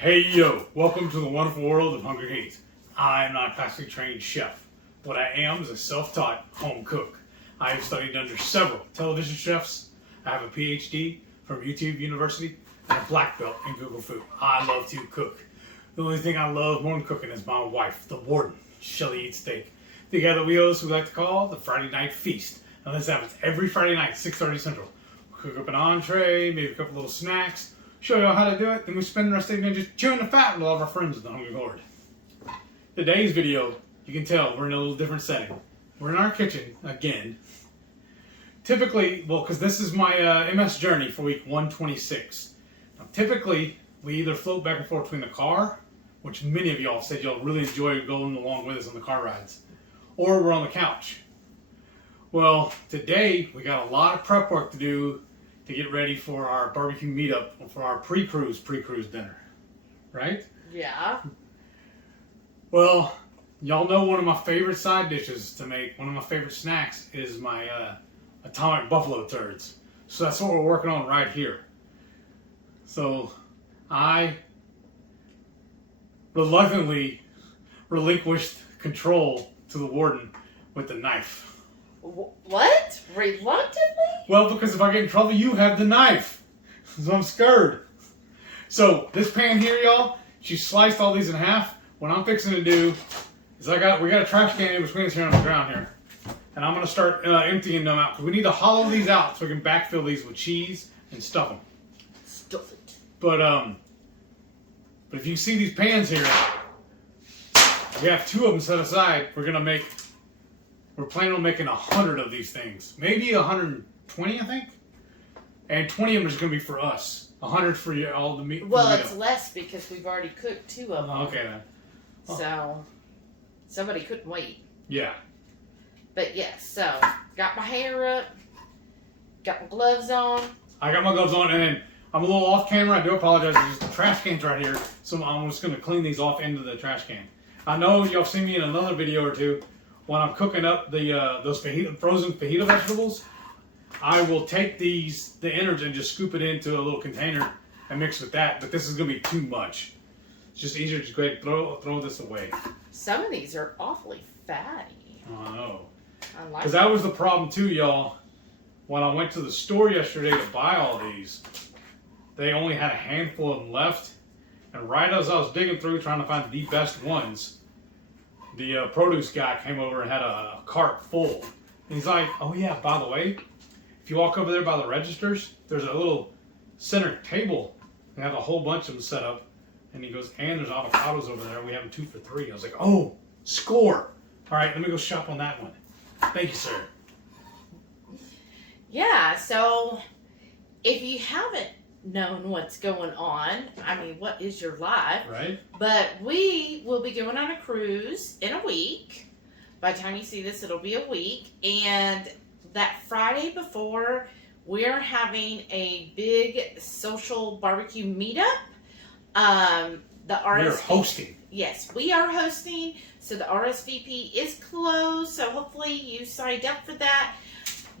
Hey yo, welcome to the wonderful world of Hungry Hates. I am not a classically trained chef. What I am is a self-taught home cook. I have studied under several television chefs. I have a PhD from YouTube University and a black belt in Google Food. I love to cook. The only thing I love more than cooking is my wife, the warden. Shelly eats steak. Together we host what we like to call the Friday Night Feast. And this happens every Friday night, 6:30 Central. We cook up an entree, maybe a couple little snacks, show y'all how to do it, then we spend the rest of the day just chewing the fat with all of our friends in the Hungry Horde. Today's video, you can tell we're in a little different setting. We're in our kitchen again. Typically, well, because this is my MS journey for week 126. Now, typically, we either float back and forth between the car, which many of y'all said y'all really enjoy going along with us on the car rides, or we're on the couch. Well, today we got a lot of prep work to do to get ready for our barbecue meetup for our pre-cruise dinner, right? Yeah. Well, y'all know one of my favorite side dishes to make, one of my favorite snacks is my atomic buffalo turds. So that's what we're working on right here. So I reluctantly relinquished control to the warden with the knife. What? Reluctantly? Well, because if I get in trouble, you have the knife. So I'm scared. So this pan here, y'all, she sliced all these in half. What I'm fixing to do is we got a trash can in between us here on the ground here. And I'm going to start emptying them out. Because we need to hollow these out so we can backfill these with cheese and stuff them. Stuff it. But if you see these pans here, we have 2 of them set aside. We're planning on making 100 of these things. Maybe 120, I think. And 20 of them is going to be for us. 100 for you, all the meat. Well, it's less because we've already cooked 2 of them. Okay, then. Oh. So, somebody couldn't wait. Yeah. But yes, so, got my hair up, got my gloves on. I got my gloves on, and then I'm a little off camera. I do apologize. There's the trash can's right here. So I'm just going to clean these off into the trash can. I know y'all seen me in another video or two. When I'm cooking up those frozen fajita vegetables, I will take the innards and just scoop it into a little container and mix with that. But this is going to be too much. It's just easier to go ahead and throw this away. Some of these are awfully fatty. Oh, I know. I like Because that was the problem too, y'all. When I went to the store yesterday to buy all these, they only had a handful of them left. And right as I was digging through trying to find the best ones, the produce guy came over and had a cart full. And he's like, oh yeah, by the way, if you walk over there by the registers, there's a little center table. They have a whole bunch of them set up. And he goes, and there's avocados over there. We have them 2 for $3. I was like, oh, score. All right, let me go shop on that one. Thank you, sir. Yeah, so if you haven't known what's going on, I mean, what is your life? Right. But we will be going on a cruise in a week. By the time you see this, it'll be a week. And that Friday before, we're having a big social barbecue meetup. The RSVP. We're hosting. Yes, we are hosting. So the RSVP is closed. So hopefully you signed up for that.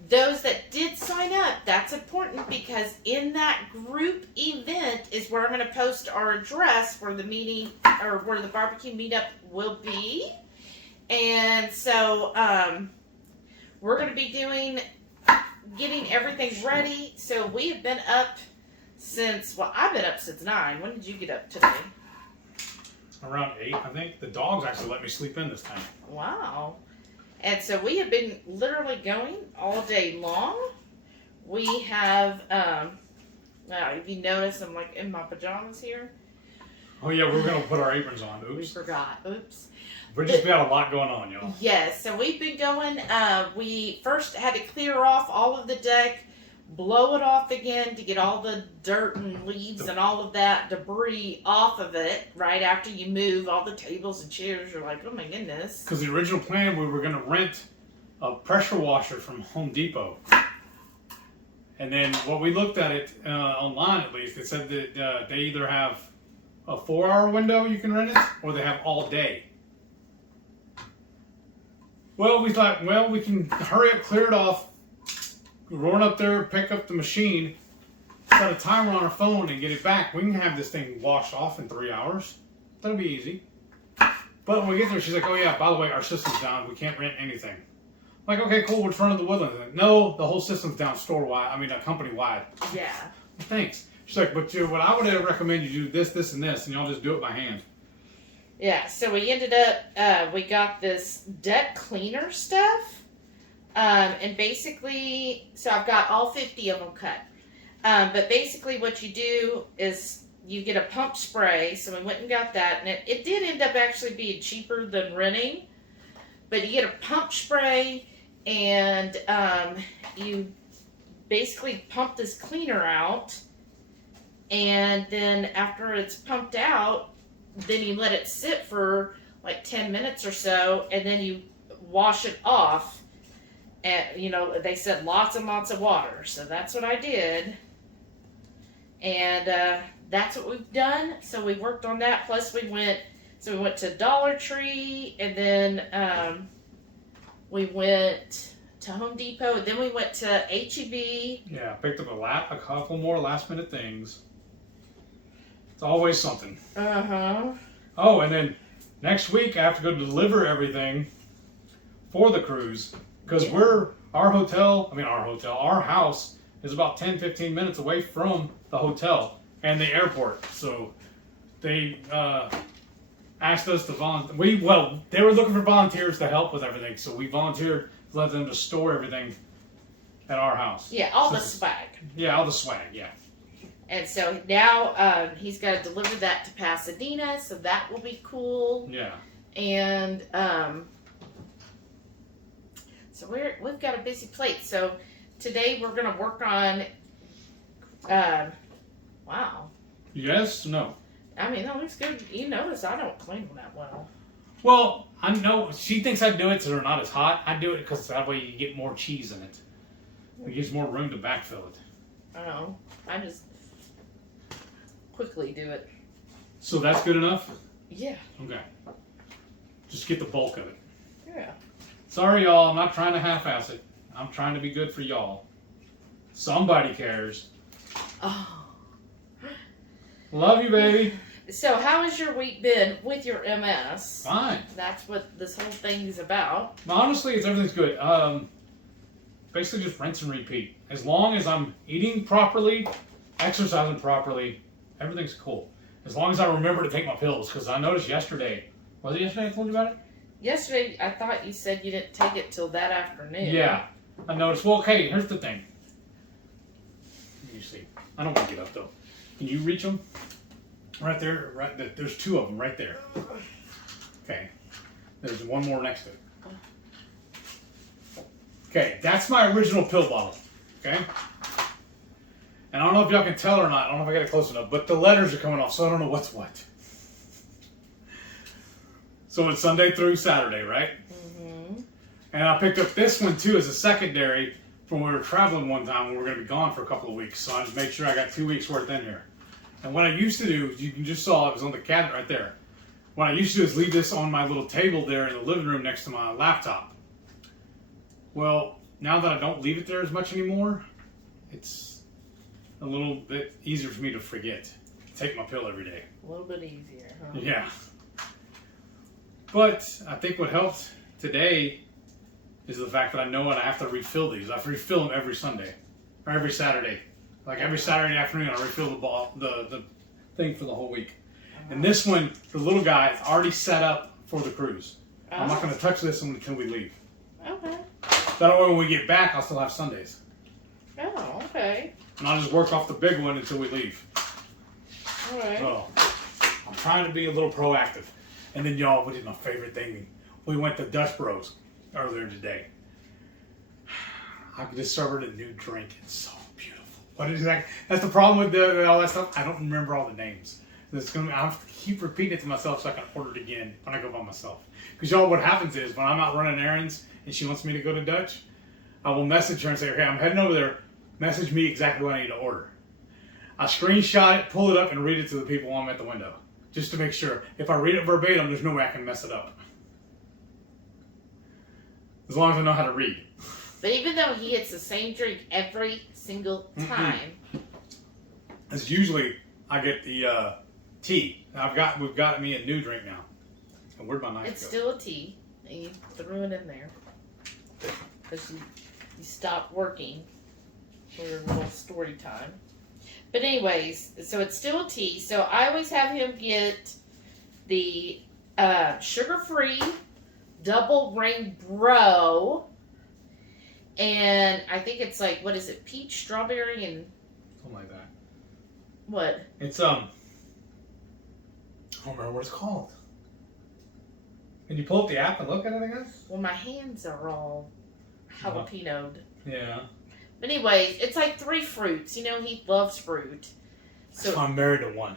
Those that did sign up, that's important because in that group event is where I'm going to post our address where the meeting or where the barbecue meetup will be. And so we're going to be getting everything ready. So we have been up since, well, I've been up since 9. When did you get up today? Around 8, I think. The dogs actually let me sleep in this time. Wow. And so we have been literally going all day long. We have, now if you notice, I'm like in my pajamas here. Oh yeah, we're going to put our aprons on. We Oops. forgot. Oops. We've just got a lot going on, y'all. Yes, so we've been going, we first had to clear off all of the deck, blow it off again to get all the dirt and leaves and all of that debris off of it right after you move all the tables and chairs. You're like, oh my goodness. Because the original plan, we were going to rent a pressure washer from Home Depot. And then what we looked at it online, at least, it said that they either have a 4-hour window you can rent it, or they have all day. Well, we thought, well, we can hurry up, clear it off, run up there, pick up the machine, set a timer on our phone and get it back. We can have this thing washed off in 3 hours. That'll be easy. But when we get there, she's like, oh yeah, by the way, our system's down. We can't rent anything. I'm like, okay, cool, which run of the Woodlands? Like, no, the whole system's down store-wide. I mean, company-wide. Yeah. Thanks. She's like, but what I would recommend you do this, this, and this, and y'all just do it by hand. Yeah, so we ended up, we got this deck cleaner stuff. And basically, so I've got all 50 of them cut. But basically what you do is you get a pump spray. So we went and got that. And it did end up actually being cheaper than renting. But you get a pump spray and you basically pump this cleaner out. And then after it's pumped out, then you let it sit for like 10 minutes or so. And then you wash it off. And, they said lots and lots of water. So that's what I did. And that's what we've done. So we worked on that. Plus we went to Dollar Tree. And then we went to Home Depot. And then we went to H-E-B. Yeah, picked up a couple more last minute things. It's always something. Uh-huh. Oh, and then next week I have to go deliver everything for the cruise. Because our house is about 10-15 minutes away from the hotel and the airport. So they asked us to volunteer. They were looking for volunteers to help with everything. So we volunteered to let them to store everything at our house. Yeah, all the swag. Yeah, all the swag, yeah. And so now he's got to deliver that to Pasadena. So that will be cool. Yeah. And so we've got a busy plate. So today we're going to work on, wow. Yes? No? I mean, that looks good. You notice I don't clean them that well. Well, I know she thinks I do it so they're not as hot. I do it because that way you get more cheese in it. It gives more room to backfill it. Oh, I just quickly do it. So that's good enough? Yeah. Okay. Just get the bulk of it. Yeah. Sorry, y'all. I'm not trying to half-ass it. I'm trying to be good for y'all. Somebody cares. Oh. Love you, baby. So how has your week been with your MS? Fine. That's what this whole thing is about. Honestly, everything's good. Basically just rinse and repeat. As long as I'm eating properly, exercising properly, everything's cool. As long as I remember to take my pills, because I noticed yesterday. Was it yesterday I told you about it? Yesterday, I thought you said you didn't take it till that afternoon. Yeah, I noticed. Well, okay, here's the thing. Let me see. I don't want to get up, though. Can you reach them? Right there. Right there. There's two of them right there. Okay. There's one more next to it. Okay, that's my original pill bottle. Okay? And I don't know if y'all can tell or not. I don't know if I got it close enough, but the letters are coming off, so I don't know what's what. So it's Sunday through Saturday, right? Mm-hmm. And I picked up this one too as a secondary from when we were traveling one time when we were going to be gone for a couple of weeks. So I just made sure I got 2 weeks worth in here. And what I used to do, you can just saw it was on the cabinet right there. What I used to do is leave this on my little table there in the living room next to my laptop. Well, now that I don't leave it there as much anymore, it's a little bit easier for me to forget. Take my pill every day. A little bit easier, huh? Yeah. But I think what helped today is the fact that I know I have to refill these. I have to refill them every Sunday or every Saturday. Like every Saturday afternoon, I refill the thing for the whole week. And this one, the little guy, is already set up for the cruise. I'm not going to touch this until we leave. Okay. That way when we get back, I'll still have Sundays. Oh, okay. And I'll just work off the big one until we leave. All right. So, I'm trying to be a little proactive. And then y'all, we did my favorite thing. We went to Dutch Bros earlier today. I discovered a new drink. It's so beautiful. What is that? That's the problem with all that stuff. I don't remember all the names. I have to keep repeating it to myself so I can order it again when I go by myself. Because y'all, what happens is when I'm out running errands and she wants me to go to Dutch, I will message her and say, okay, I'm heading over there. Message me exactly what I need to order. I screenshot it, pull it up, and read it to the people while I'm at the window. Just to make sure. If I read it verbatim, there's no way I can mess it up. As long as I know how to read. But even though he hits the same drink every single time, is usually I get the tea. We've got me a new drink now. And where'd my knife It's go? still a tea, and you threw it in there because you stopped working for your little story time. But anyways, so it's still a tea. So I always have him get the sugar-free double rainbow, and I think it's like, what is it, peach, strawberry, and Something like that. what? It's I don't remember what it's called. Can you pull up the app and look at it, I guess? Well, my hands are all jalapenoed. Yeah. But anyways, it's like 3 fruits. You know, he loves fruit. So I'm married to one.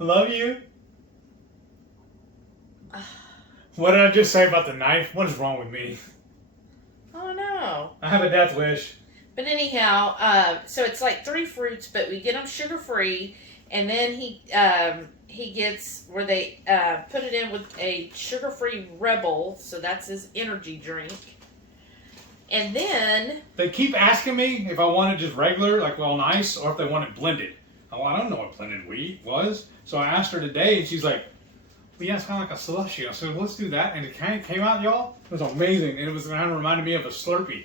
I love you. What did I just say about the knife? What is wrong with me? Oh no. I have a death wish. But anyhow, so it's like 3 fruits, but we get them sugar free, and then he gets where they put it in with a sugar free Rebel, so that's his energy drink. And then They keep asking me if I want it just regular, like well nice, or if they want it blended. Oh, I don't know what blended wheat was. So I asked her today, and she's like, well, yeah, it's kind of like a slushy. I said, well, let's do that. And it kind of came out, y'all. It was amazing. And it was kind of reminded me of a Slurpee.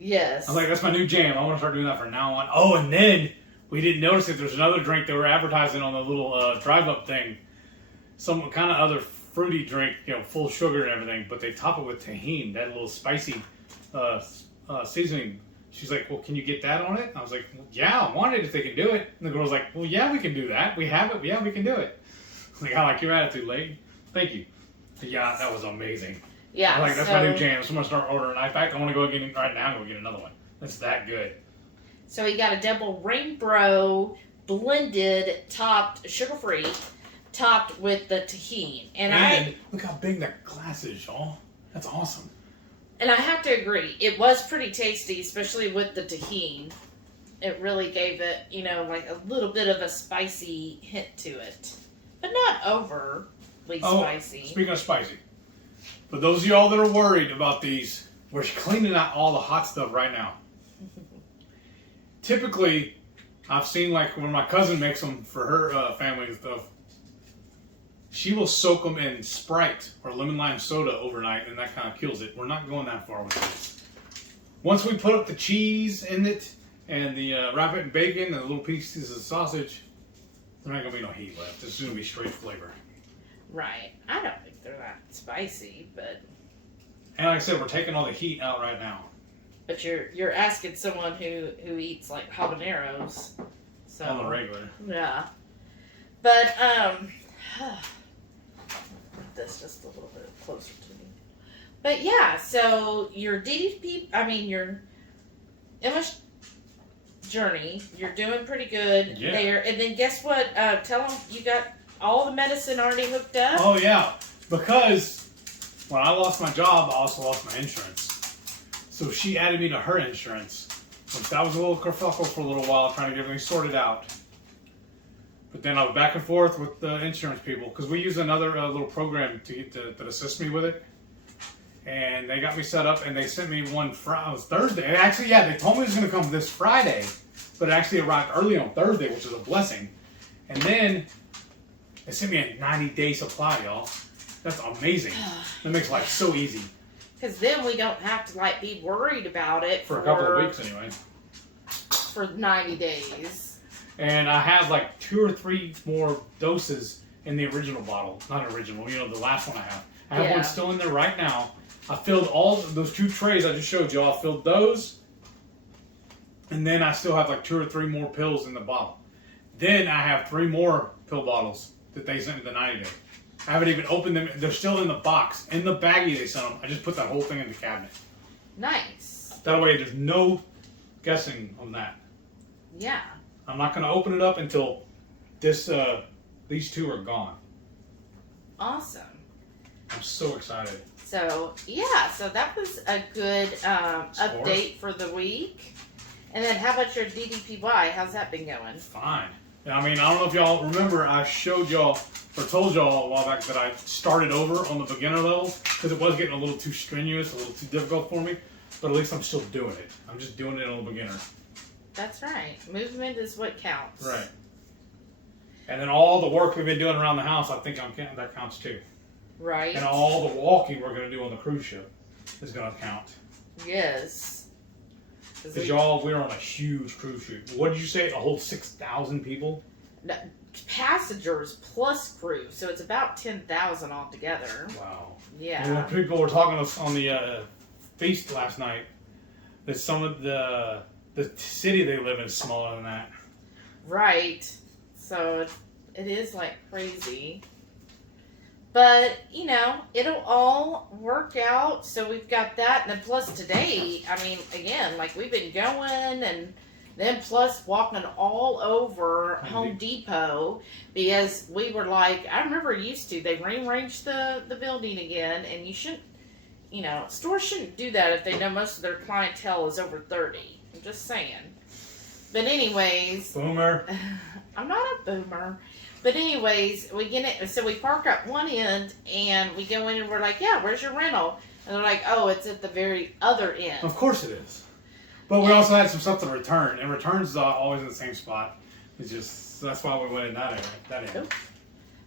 yes, I was like, that's my new jam. I want to start doing that from now on. Oh, and then we didn't notice that there's another drink they were advertising on the little drive-up thing. Some kind of other fruity drink, you know, full sugar and everything. But they top it with tahini, that little spicy seasoning. She's like, well, can you get that on it? I was like, well, yeah, I want it if they can do it. And the girl's like, well, yeah, we can do that. We have it. Yeah, we can do it. I was like, I like your attitude, lady. Thank you. Yeah, that was amazing. yeah. I was like, that's so, my new jam. So I'm going to start ordering. In fact, I want to go get it right now and go get another one. That's that good. So he got a double rainbow blended, topped sugar free, topped with the tahini, And look how big that glass is, y'all. That's awesome. And I have to agree, it was pretty tasty, especially with the tahini. It really gave it, you know, like a little bit of a spicy hint to it. But not overly spicy. Speaking of spicy, for those of y'all that are worried about these, we're cleaning out all the hot stuff right now. Typically, I've seen like when my cousin makes them for her family and stuff, she will soak them in Sprite or lemon lime soda overnight, and that kind of kills it. We're not going that far with this. Once we put up the cheese in it and the wrap it in bacon and the little pieces of sausage, there's not going to be no heat left. This is going to be straight flavor. Right. I don't think they're that spicy, but And like I said, we're taking all the heat out right now. you're asking someone who eats like habaneros. So On the regular. yeah. But this just a little bit closer to me. But yeah, so your your MS journey, you're doing pretty good there. And then guess what? Tell them you got all the medicine already hooked up. Oh yeah, because when I lost my job, I also lost my insurance. So she added me to her insurance. Which that was a little kerfuffle for a little while, trying to get everything sorted out. But then I was back and forth with the insurance people because we use another little program to assist me with it. And they got me set up, and they sent me one it was Thursday. And actually, yeah, they told me it was going to come this Friday, but it actually arrived early on Thursday, which is a blessing. And then they sent me a 90-day supply, y'all. That's amazing. That makes life so easy. Because then we don't have to like be worried about it For a couple of weeks, anyway. For 90 days. And I have like 2 or 3 more doses in the original bottle. Not original, you know, the last one I have. I have one still in there right now. I filled all of those 2 trays I just showed y'all. I filled those. And then I still have like 2 or 3 more pills in the bottle. Then I have 3 more pill bottles that they sent me the 90 day. I haven't even opened them. They're still in the box. In the baggie they sent them. I just put that whole thing in the cabinet. Nice. That way there's no guessing on that. Yeah. I'm not going to open it up until these 2 are gone. Awesome. I'm so excited. So, yeah, so that was a good update for the week. And then how about your DDPY? How's that been going? Fine. I mean, I don't know if y'all remember, I showed y'all, or told y'all a while back that I started over on the beginner level because it was getting a little too strenuous, a little too difficult for me. But at least I'm still doing it. I'm just doing it on the beginner. That's right. Movement is what counts. Right. And then all the work we've been doing around the house, I think that counts too. Right. And all the walking we're going to do on the cruise ship is going to count. Yes. Because y'all, we're on a huge cruise ship. What did you say? A whole 6,000 people? No, passengers plus crew, so it's about 10,000 altogether. Wow. Yeah. And when people were talking to us on the feast last night, that some of the city they live in is smaller than that. Right. So it is like crazy. But, you know, it'll all work out. So we've got that. And then plus today, I mean, again, like we've been going and then plus walking all over Home Depot because we were like, I remember used to, they rearranged the building again, and you shouldn't, you know, stores shouldn't do that if they know most of their clientele is over 30. I'm just saying. But anyways. Boomer. I'm not a boomer. But anyways, we get it. So we park at one end and we go in and we're like, yeah, where's your rental? And they're like, oh, it's at the very other end. Of course it is. But we also had some stuff to return. And returns are always in the same spot. It's just, that's why we went in that area.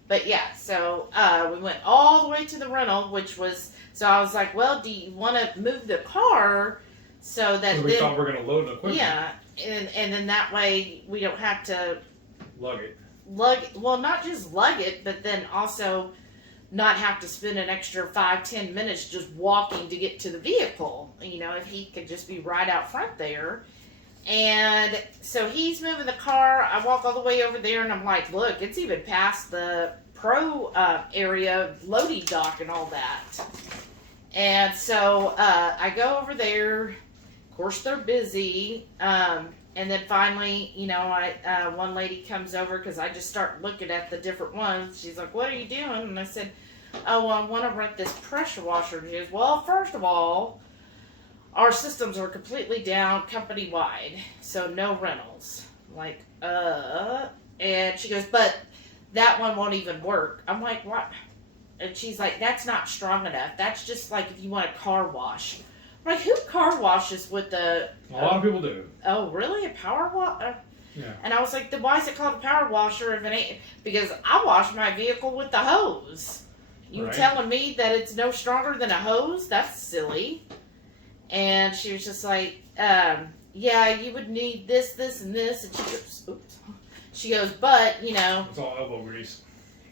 But yeah, so we went all the way to the rental, which was, so I was like, well, do you want to move the car so that we thought we were going to load the equipment. Yeah, and then that way we don't have to lug it. Well, not just lug it, but then also not have to spend an extra 5-10 minutes just walking to get to the vehicle. You know, if he could just be right out front there. And so he's moving the car. I walk all the way over there, and I'm like, look, it's even past the pro area, loading dock and all that. And so I go over there. Of course, they're busy. And then finally, you know, one lady comes over because I just start looking at the different ones. She's like, what are you doing? And I said, oh, well, I want to rent this pressure washer. And she goes, well, first of all, our systems are completely down company-wide, so no rentals. I'm like, and she goes, but that one won't even work. I'm like, what? And she's like, that's not strong enough. That's just like if you want a car wash. I'm like, who car washes with the... A lot of people do. Oh, really? A power wash? Yeah. And I was like, then why is it called a power washer if it ain't... Because I wash my vehicle with the hose. You telling me that it's no stronger than a hose? That's silly. And she was just like, yeah, you would need this, this, and this. And she goes, oops. She goes, but, you know... It's all elbow grease.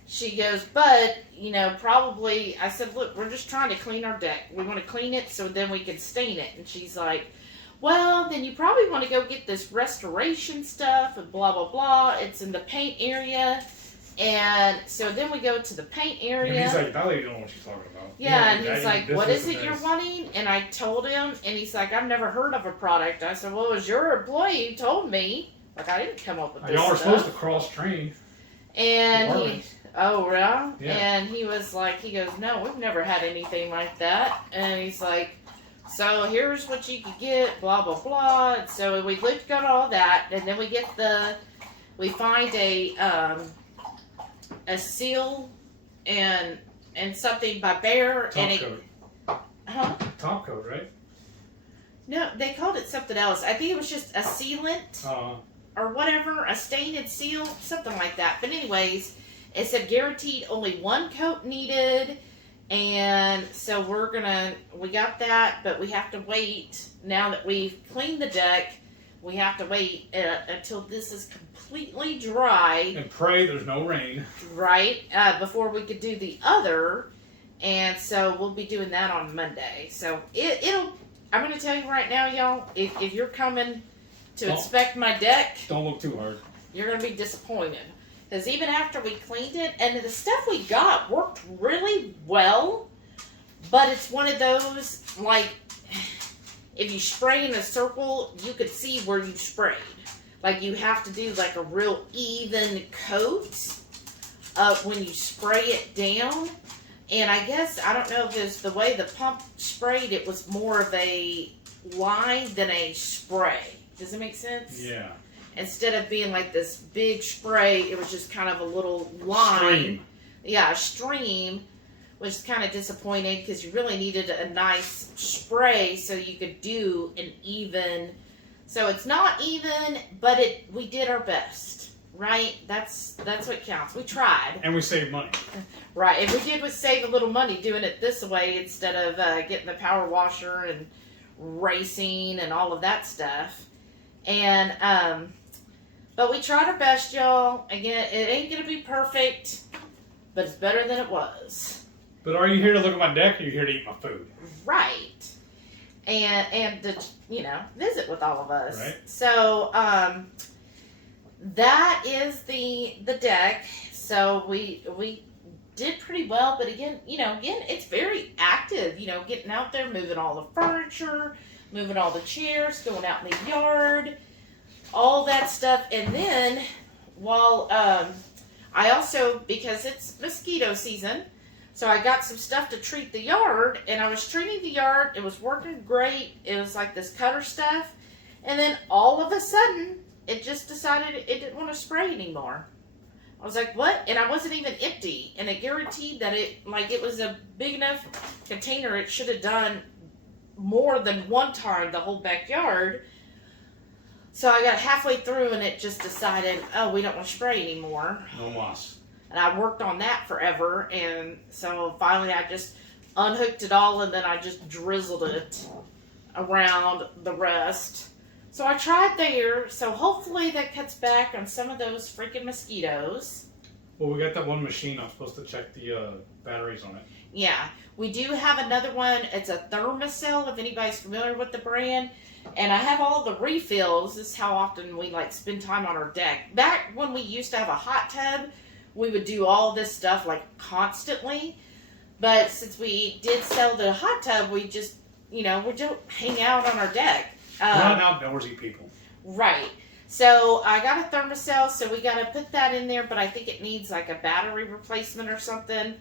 She goes, but, you know, probably... I said, look, we're just trying to clean our deck. We want to clean it so then we can stain it. And she's like, well, then you probably want to go get this restoration stuff and blah, blah, blah. It's in the paint area. And so then we go to the paint area. And he's like, that lady don't know what she's talking about. Yeah, and he's like, what is it you're wanting? And I told him, and he's like, I've never heard of a product. I said, well, it was your employee who told me. Like, I didn't come up with this Y'all are stuff. supposed to cross-train. And he, oh, really? Yeah. And he was like, he goes, no, we've never had anything like that. And he's like, so here's what you could get, blah, blah, blah. And so we looked at all that, and then we find a seal and something by Bear. Top coat. Huh? Top coat, right? No, they called it something else. I think it was just a sealant. Or whatever, a stained seal, something like that. But anyways, it said guaranteed only one coat needed, and so we got that, but we have to wait, now that we've cleaned the deck, we have to wait until this is completely dry. And pray there's no rain. Right, before we could do the other, and so we'll be doing that on Monday. So I'm going to tell you right now, y'all, if you're coming to inspect my deck, don't look too hard. You're going to be disappointed. Because even after we cleaned it, and the stuff we got worked really well, but it's one of those, like, if you spray in a circle, you could see where you sprayed. Like, you have to do, like, a real even coat when you spray it down. And I guess, I don't know if it's the way the pump sprayed, it was more of a line than a spray. Does it make sense? Yeah. Instead of being like this big spray, it was just kind of a little line. Stream. Yeah, a stream, which is kind of disappointing because you really needed a nice spray so you could do an even So it's not even, but we did our best, right? That's what counts. We tried. And we saved money. Right, and we did save a little money doing it this way instead of getting the power washer and racing and all of that stuff. And but we tried our best, y'all. Again, it ain't gonna be perfect, but it's better than it was. But are you here to look at my deck, or are you here to eat my food? Right, and to visit with all of us. Right. So that is the deck. So we did pretty well, but again, it's very active, getting out there, moving all the furniture, moving all the chairs, going out in the yard, all that stuff. And then, while I also, because it's mosquito season, so I got some stuff to treat the yard, and I was treating the yard. It was working great. It was like this cutter stuff. And then all of a sudden, it just decided it didn't want to spray anymore. I was like, what? And I wasn't even empty. And it guaranteed that it was a big enough container. It should have done more than one time the whole backyard. So I got halfway through and it just decided, oh, we don't want to spray anymore. No moss. And I worked on that forever. And so finally I just unhooked it all and then I just drizzled it around the rest. So I tried there, so hopefully that cuts back on some of those freaking mosquitoes. Well, we got that one machine. I'm supposed to check the batteries on it. Yeah, we do have another one. It's a Thermacell, if anybody's familiar with the brand. And I have all the refills. This is how often we spend time on our deck. Back when we used to have a hot tub, we would do all this stuff constantly. But since we did sell the hot tub, we just, we don't hang out on our deck. We're not outdoorsy people. Right. So I got a Thermacell, so we got to put that in there, but I think it needs a battery replacement or something.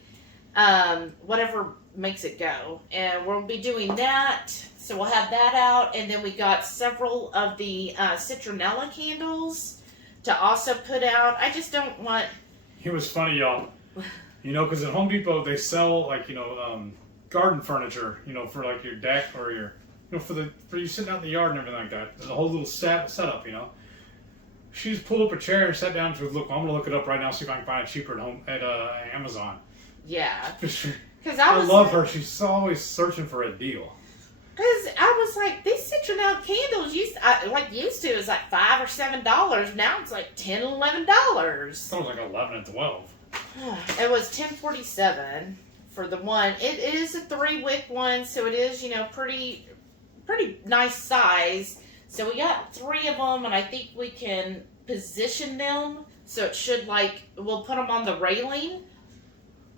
Whatever makes it go. And we'll be doing that. So we'll have that out. And then we got several of the citronella candles to also put out. I just don't want... It was funny, y'all. Because at Home Depot, they sell, garden furniture, for, your deck or your... for you sitting out in the yard and everything like that. There's a whole little setup, She just pulled up a chair and sat down and said, look, I'm going to look it up right now, see if I can find it cheaper at Amazon. Yeah. Because I love her. She's always searching for a deal. Because I was like, these citronella candles used to, it was $5 or $7. Now it's $10, $11. Sounds like 11 and 12. It was $10.47 for the one. It is a 3-wick one, so it is, pretty nice size. So we got 3 of them, and I think we can position them. So it should we'll put them on the railing.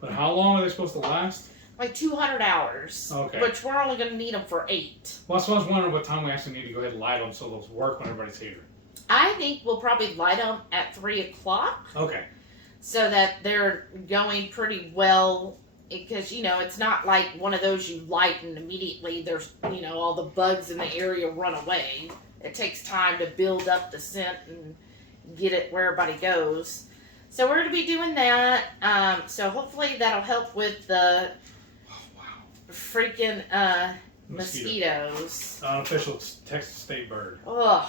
But how long are they supposed to last? 200 hours. Okay. Which we're only going to need them for 8. Well, so I was wondering what time we actually need to go ahead and light them so they'll work when everybody's here. I think we'll probably light them at 3 o'clock. Okay. So that they're going pretty well. Because, it's not like one of those you light and immediately there's, all the bugs in the area run away. It takes time to build up the scent and get it where everybody goes. So we're going to be doing that. So hopefully that'll help with the freaking mosquitoes. Unofficial Texas state bird. Ugh.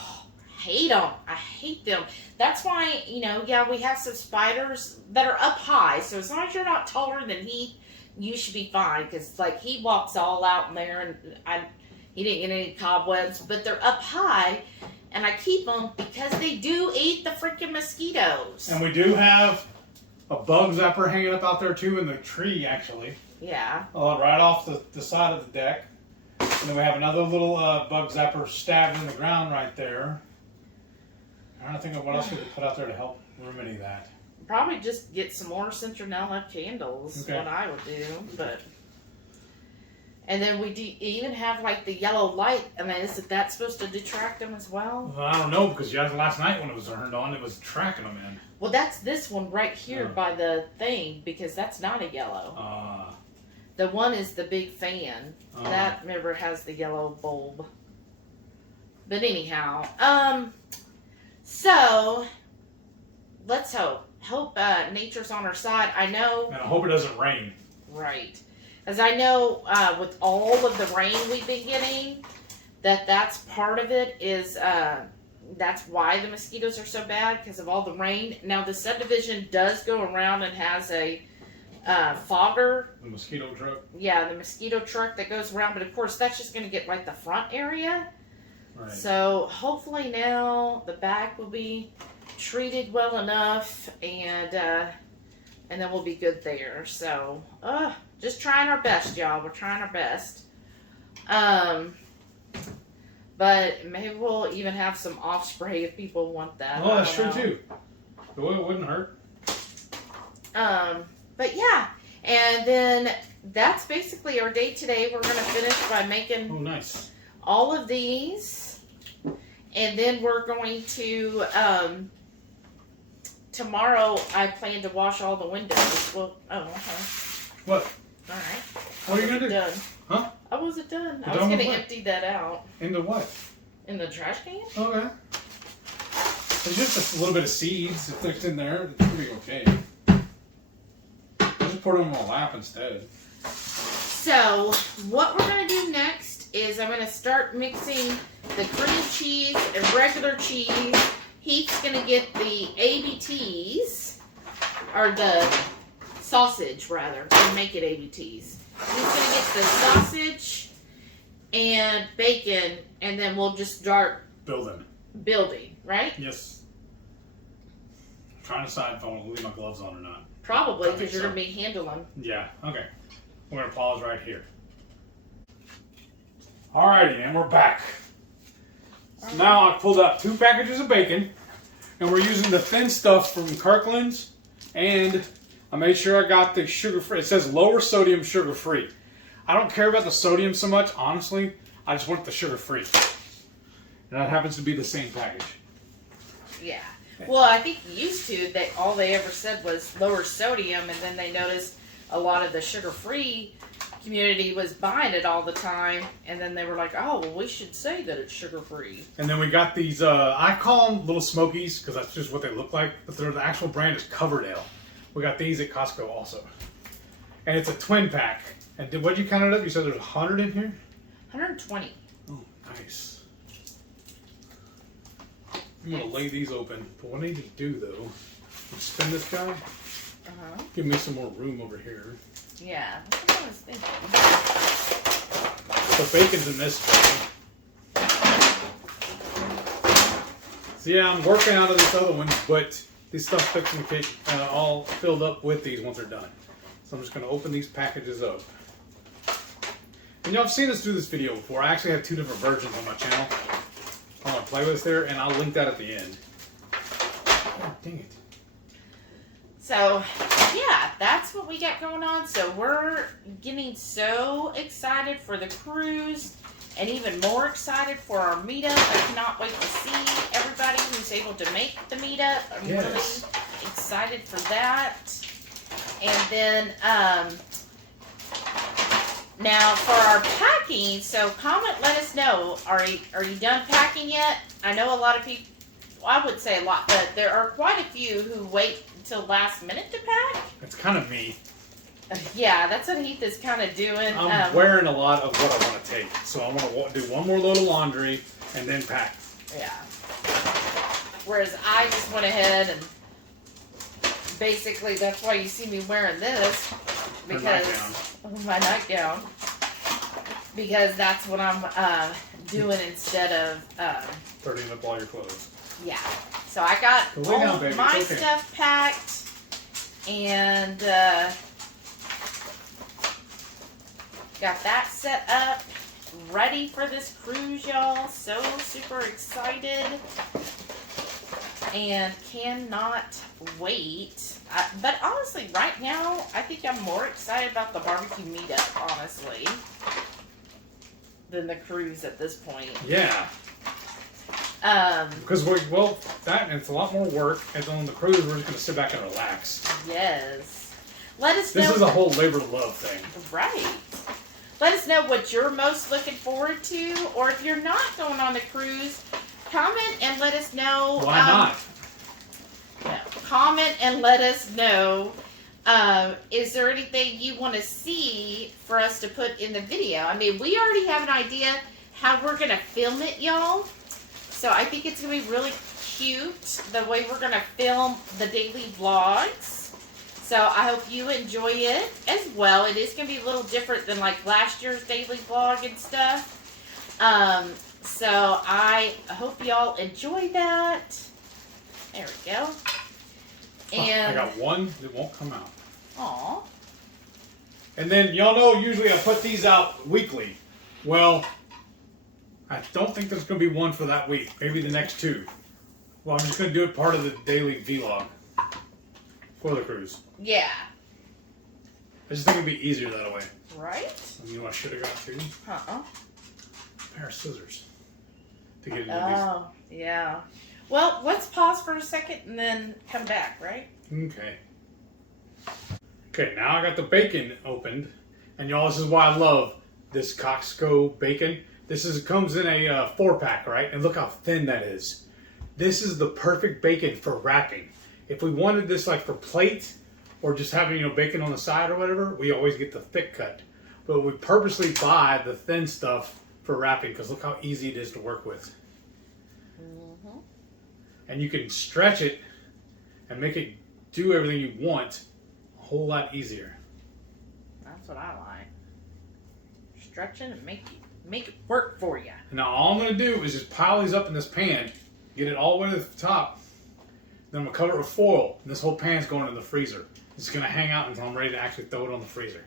Hate them. I hate them. That's why, we have some spiders that are up high. So as long as you're not taller than he, you should be fine. Because, he walks all out in there and he didn't get any cobwebs. But they're up high and I keep them because they do eat the freaking mosquitoes. And we do have a bug zapper hanging up out there too in the tree, actually. Yeah. Right off the side of the deck. And then we have another little bug zapper stabbed in the ground right there. I don't think of what else we could put out there to help remedy that. Probably just get some more citronella candles. Okay. What I would do, but. And then we even have the yellow light. I mean, is that supposed to detract them as well? Well, I don't know because last night when it was turned on, it was tracking them in. Well, that's this one right here by the thing because that's not a yellow. The one is the big fan. That, remember, has the yellow bulb. But anyhow, so let's hope. Hope nature's on our side. I know. And I hope it doesn't rain. Right. As I know, with all of the rain we've been getting, that's part of it is that's why the mosquitoes are so bad, because of all the rain. Now the subdivision does go around and has a fogger. The mosquito truck. Yeah, the mosquito truck that goes around, but of course that's just going to get like the front area. Right. So hopefully now the back will be treated well enough, and then we'll be good there. So just trying our best, y'all. We're trying our best. But maybe we'll even have some off spray if people want that. Oh, that's true too. Well, it wouldn't hurt. But yeah, and then that's basically our day today. We're gonna finish by making nice. all of these, and then we're going to tomorrow. I plan to wash all the windows. Well, What? All right. What are you gonna do? Done. Huh? I wasn't done. I You're was done gonna with what? empty that out Into what? in the trash can. Okay. There's just a little bit of seeds mixed in there. It's gonna be okay. I'll just put them in my lap instead. So what we're gonna do next is I'm gonna start mixing the cream cheese and regular cheese. Heath's gonna get the ABTs, or the sausage rather, and make it ABTs. He's gonna get the sausage and bacon, and then we'll just start building, right? Yes. I'm trying to decide if I want to leave my gloves on or not. Probably, I think because you're so. gonna be handling. Yeah, okay. We're gonna pause right here. Alrighty, and we're back. So now I've pulled out 2 packages of bacon, and we're using the thin stuff from Kirkland's, and I made sure I got the sugar-free. It says lower sodium sugar-free. I don't care about the sodium so much, honestly. I just want the sugar-free. And that happens to be the same package. Yeah. Well, I think used to, that all they ever said was lower sodium, and then they noticed a lot of the sugar-free community was buying it all the time, and then they were like, oh, well, we should say that it's sugar-free. And then we got these, I call them Little Smokies, because that's just what they look like, but the actual brand is Coverdale. We got these at Costco also. And it's a twin pack. And what did you count it up? You said there's 100 in here? 120. Oh, nice. I'm going to lay these open. But what I need to do, though, is spin this guy. Uh-huh. Give me some more room over here. Yeah, that's what I was thinking. The bacon's in this tray. So yeah, I'm working out of this other one, but this stuff fixing cake all filled up with these once they're done. So I'm just going to open these packages up. And y'all have seen us do this video before. I actually have 2 different versions on my channel. I want to play with there, and I'll link that at the end. Oh, dang it. So, yeah, that's what we got going on. So we're getting so excited for the cruise, and even more excited for our meetup. I cannot wait to see everybody who's able to make the meetup. I'm really excited for that. And then, now for our packing, so comment, let us know. Are you done packing yet? I know a lot of people, well, I would say a lot, but there are quite a few who wait until last minute to pack. It's kind of me. Yeah, that's what Heath is kind of doing. I'm wearing a lot of what I want to take. So I want to do one more load of laundry and then pack. Yeah. Whereas I just went ahead and basically that's why you see me wearing this. Because my nightgown. Because that's what I'm doing instead of dirtying up all your clothes. Yeah. So I got all baby. my It's okay. stuff packed, and got that set up, ready for this cruise, y'all. So super excited, and cannot wait. But honestly, right now, I think I'm more excited about the barbecue meetup, honestly, than the cruise at this point. Yeah. Because it's a lot more work, and on the cruise we're just gonna sit back and relax. Yes. Let us know. This is a whole labor of love thing. Right. Let us know what you're most looking forward to, or if you're not going on the cruise, comment and let us know. Why not? No, comment and let us know. Is there anything you want to see for us to put in the video? I mean, we already have an idea how we're going to film it, y'all. So I think it's going to be really cute the way we're going to film the daily vlogs. So I hope you enjoy it as well. It is going to be a little different than like last year's daily vlog and stuff. So I hope y'all enjoy that. There we go. And I got one that won't come out. Aw. And then y'all know usually I put these out weekly. Well, I don't think there's going to be one for that week. Maybe the next 2. Well, I'm just going to do it part of the daily vlog for the cruise. Yeah. I just think it'd be easier that way. Right? You know what I should have got too? A pair of scissors to get into Oh, yeah. Well, let's pause for a second and then come back, right? these. Okay. Okay, now I got the bacon opened. And y'all, this is why I love this Costco bacon. Comes in a 4-pack, right? And look how thin that is. This is the perfect bacon for wrapping. If we wanted this like for plate or just having, bacon on the side or whatever, we always get the thick cut. But we purposely buy the thin stuff for wrapping because look how easy it is to work with. Mm-hmm. And you can stretch it and make it do everything you want a whole lot easier. That's what I like. Stretching and make it work for you. Now all I'm going to do is just pile these up in this pan, get it all the way to the top. Then I'm going to cover it with foil. And this whole pan's going in the freezer. It's going to hang out until I'm ready to actually throw it on the freezer.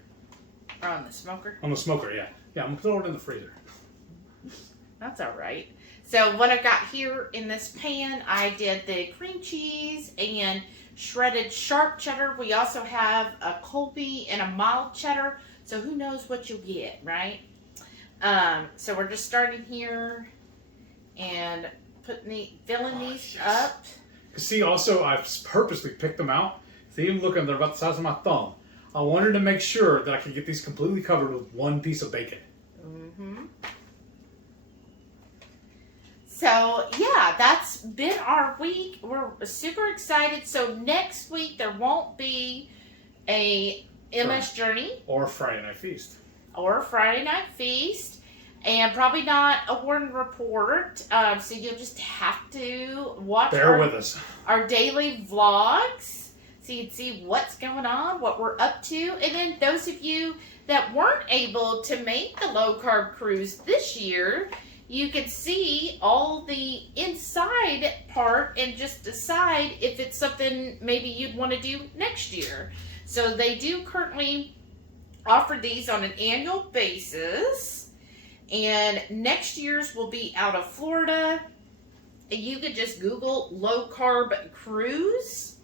Or on the smoker? On the smoker, yeah. Yeah, I'm going to throw it in the freezer. That's all right. So what I got here in this pan, I did the cream cheese and shredded sharp cheddar. We also have a Colby and a mild cheddar. So who knows what you'll get, right? So we're just starting here and filling these up. See, also, I've purposely picked them out. See them looking, they're about the size of my thumb. I wanted to make sure that I could get these completely covered with one piece of bacon. Mm-hmm. So, yeah, that's been our week. We're super excited. So, next week, there won't be a MS Journey. Or Friday Night Feast. Or Friday Night Feast. And probably not a Warden Report. So, you'll just have to watch with us. Our daily vlogs. So, you can see what's going on, what we're up to. And then those of you that weren't able to make the low-carb cruise this year, you can see all the inside part and just decide if it's something maybe you'd want to do next year. So they do currently offer these on an annual basis. And next year's will be out of Florida. You could just Google low-carb cruise.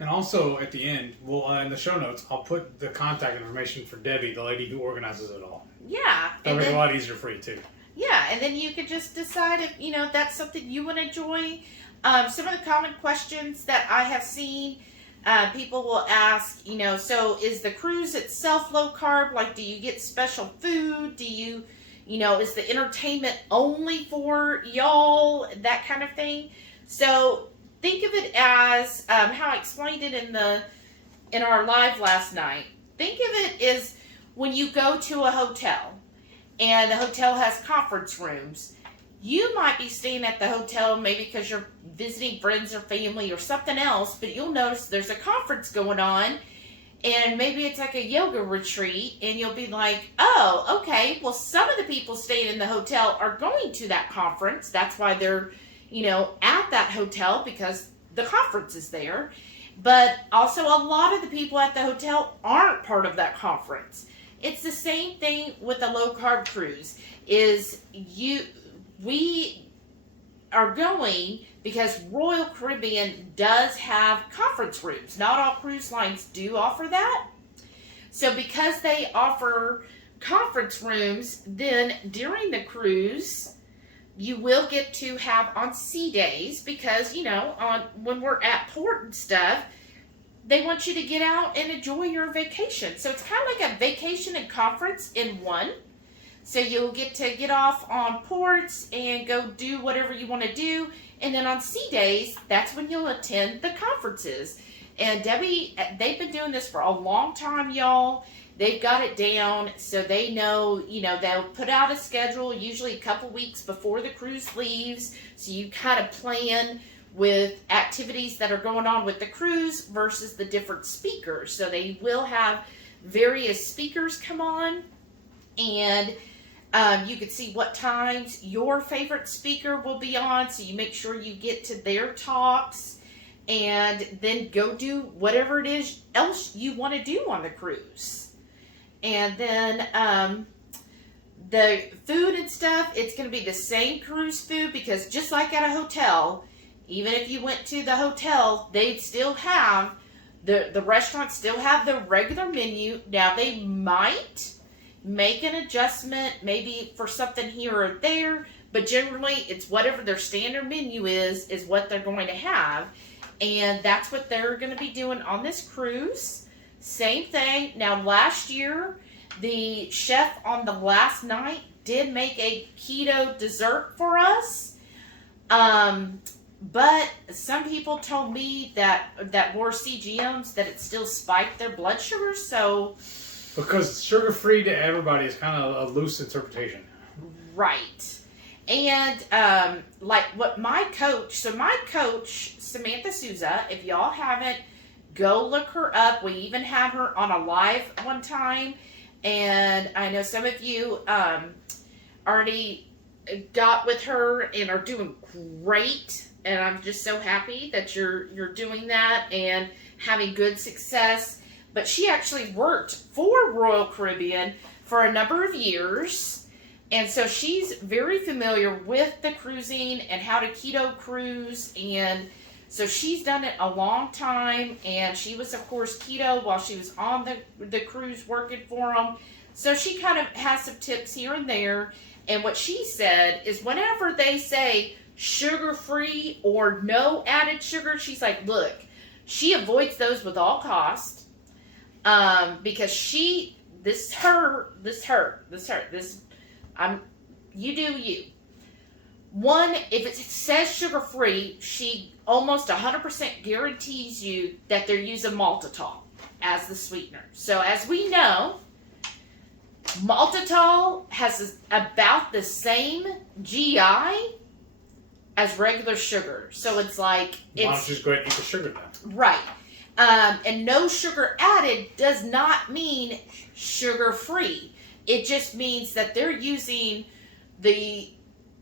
And also, at the end, in the show notes, I'll put the contact information for Debbie, the lady who organizes it all. Yeah. That'll make it a lot easier for you, too. Yeah, and then you could just decide if, that's something you want to join. Some of the common questions that I have seen, people will ask, so is the cruise itself low carb? Like, do you get special food? Do you, is the entertainment only for y'all? That kind of thing. So think of it as how I explained it in our live last night. Think of it as when you go to a hotel. And the hotel has conference rooms. You might be staying at the hotel maybe because you're visiting friends or family or something else, but you'll notice there's a conference going on, and maybe it's like a yoga retreat, and you'll be like, oh, okay, well, some of the people staying in the hotel are going to that conference. That's why they're, at that hotel, because the conference is there. But also a lot of the people at the hotel aren't part of that conference. It's the same thing with a low-carb cruise, we are going because Royal Caribbean does have conference rooms. Not all cruise lines do offer that. So because they offer conference rooms, then during the cruise, you will get to have on sea days because, when we're at port and stuff, they want you to get out and enjoy your vacation. So it's kind of like a vacation and conference in one. So you'll get to get off on ports and go do whatever you want to do. And then on sea days, that's when you'll attend the conferences. And Debbie, they've been doing this for a long time, y'all. they've got it down, so they know, they'll put out a schedule usually a couple weeks before the cruise leaves, so you kind of plan with activities that are going on with the cruise versus the different speakers. So they will have various speakers come on, and you can see what times your favorite speaker will be on, so you make sure you get to their talks and then go do whatever it is else you want to do on the cruise. And then the food and stuff, it's going to be the same cruise food, because just like at a hotel, even if you went to the hotel, they'd still have, the restaurants still have the regular menu. Now, they might make an adjustment, maybe for something here or there, but generally, it's whatever their standard menu is what they're going to have. And that's what they're going to be doing on this cruise. Same thing. Now, last year, the chef on the last night did make a keto dessert for us. But some people told me that wore CGMs, that it still spiked their blood sugar. So, because sugar-free to everybody is kind of a loose interpretation. Right. And like what my coach, Samantha Souza, if y'all haven't, go look her up. We even had her on a live one time, and I know some of you already got with her and are doing great. And I'm just so happy that you're doing that and having good success. But she actually worked for Royal Caribbean for a number of years. And so she's very familiar with the cruising and how to keto cruise. And so she's done it a long time. And she was, of course, keto while she was on the cruise working for them. So she kind of has some tips here and there. And what she said is whenever they say sugar-free or no added sugar, she's like, look, she avoids those with all cost. Because you do you. One, if it says sugar-free, she almost 100% guarantees you that they're using maltitol as the sweetener. So as we know, maltitol has about the same GI as regular sugar. So it's like, why don't you just go ahead and eat the sugar then? Right. And no sugar added does not mean sugar-free. It just means that they're using the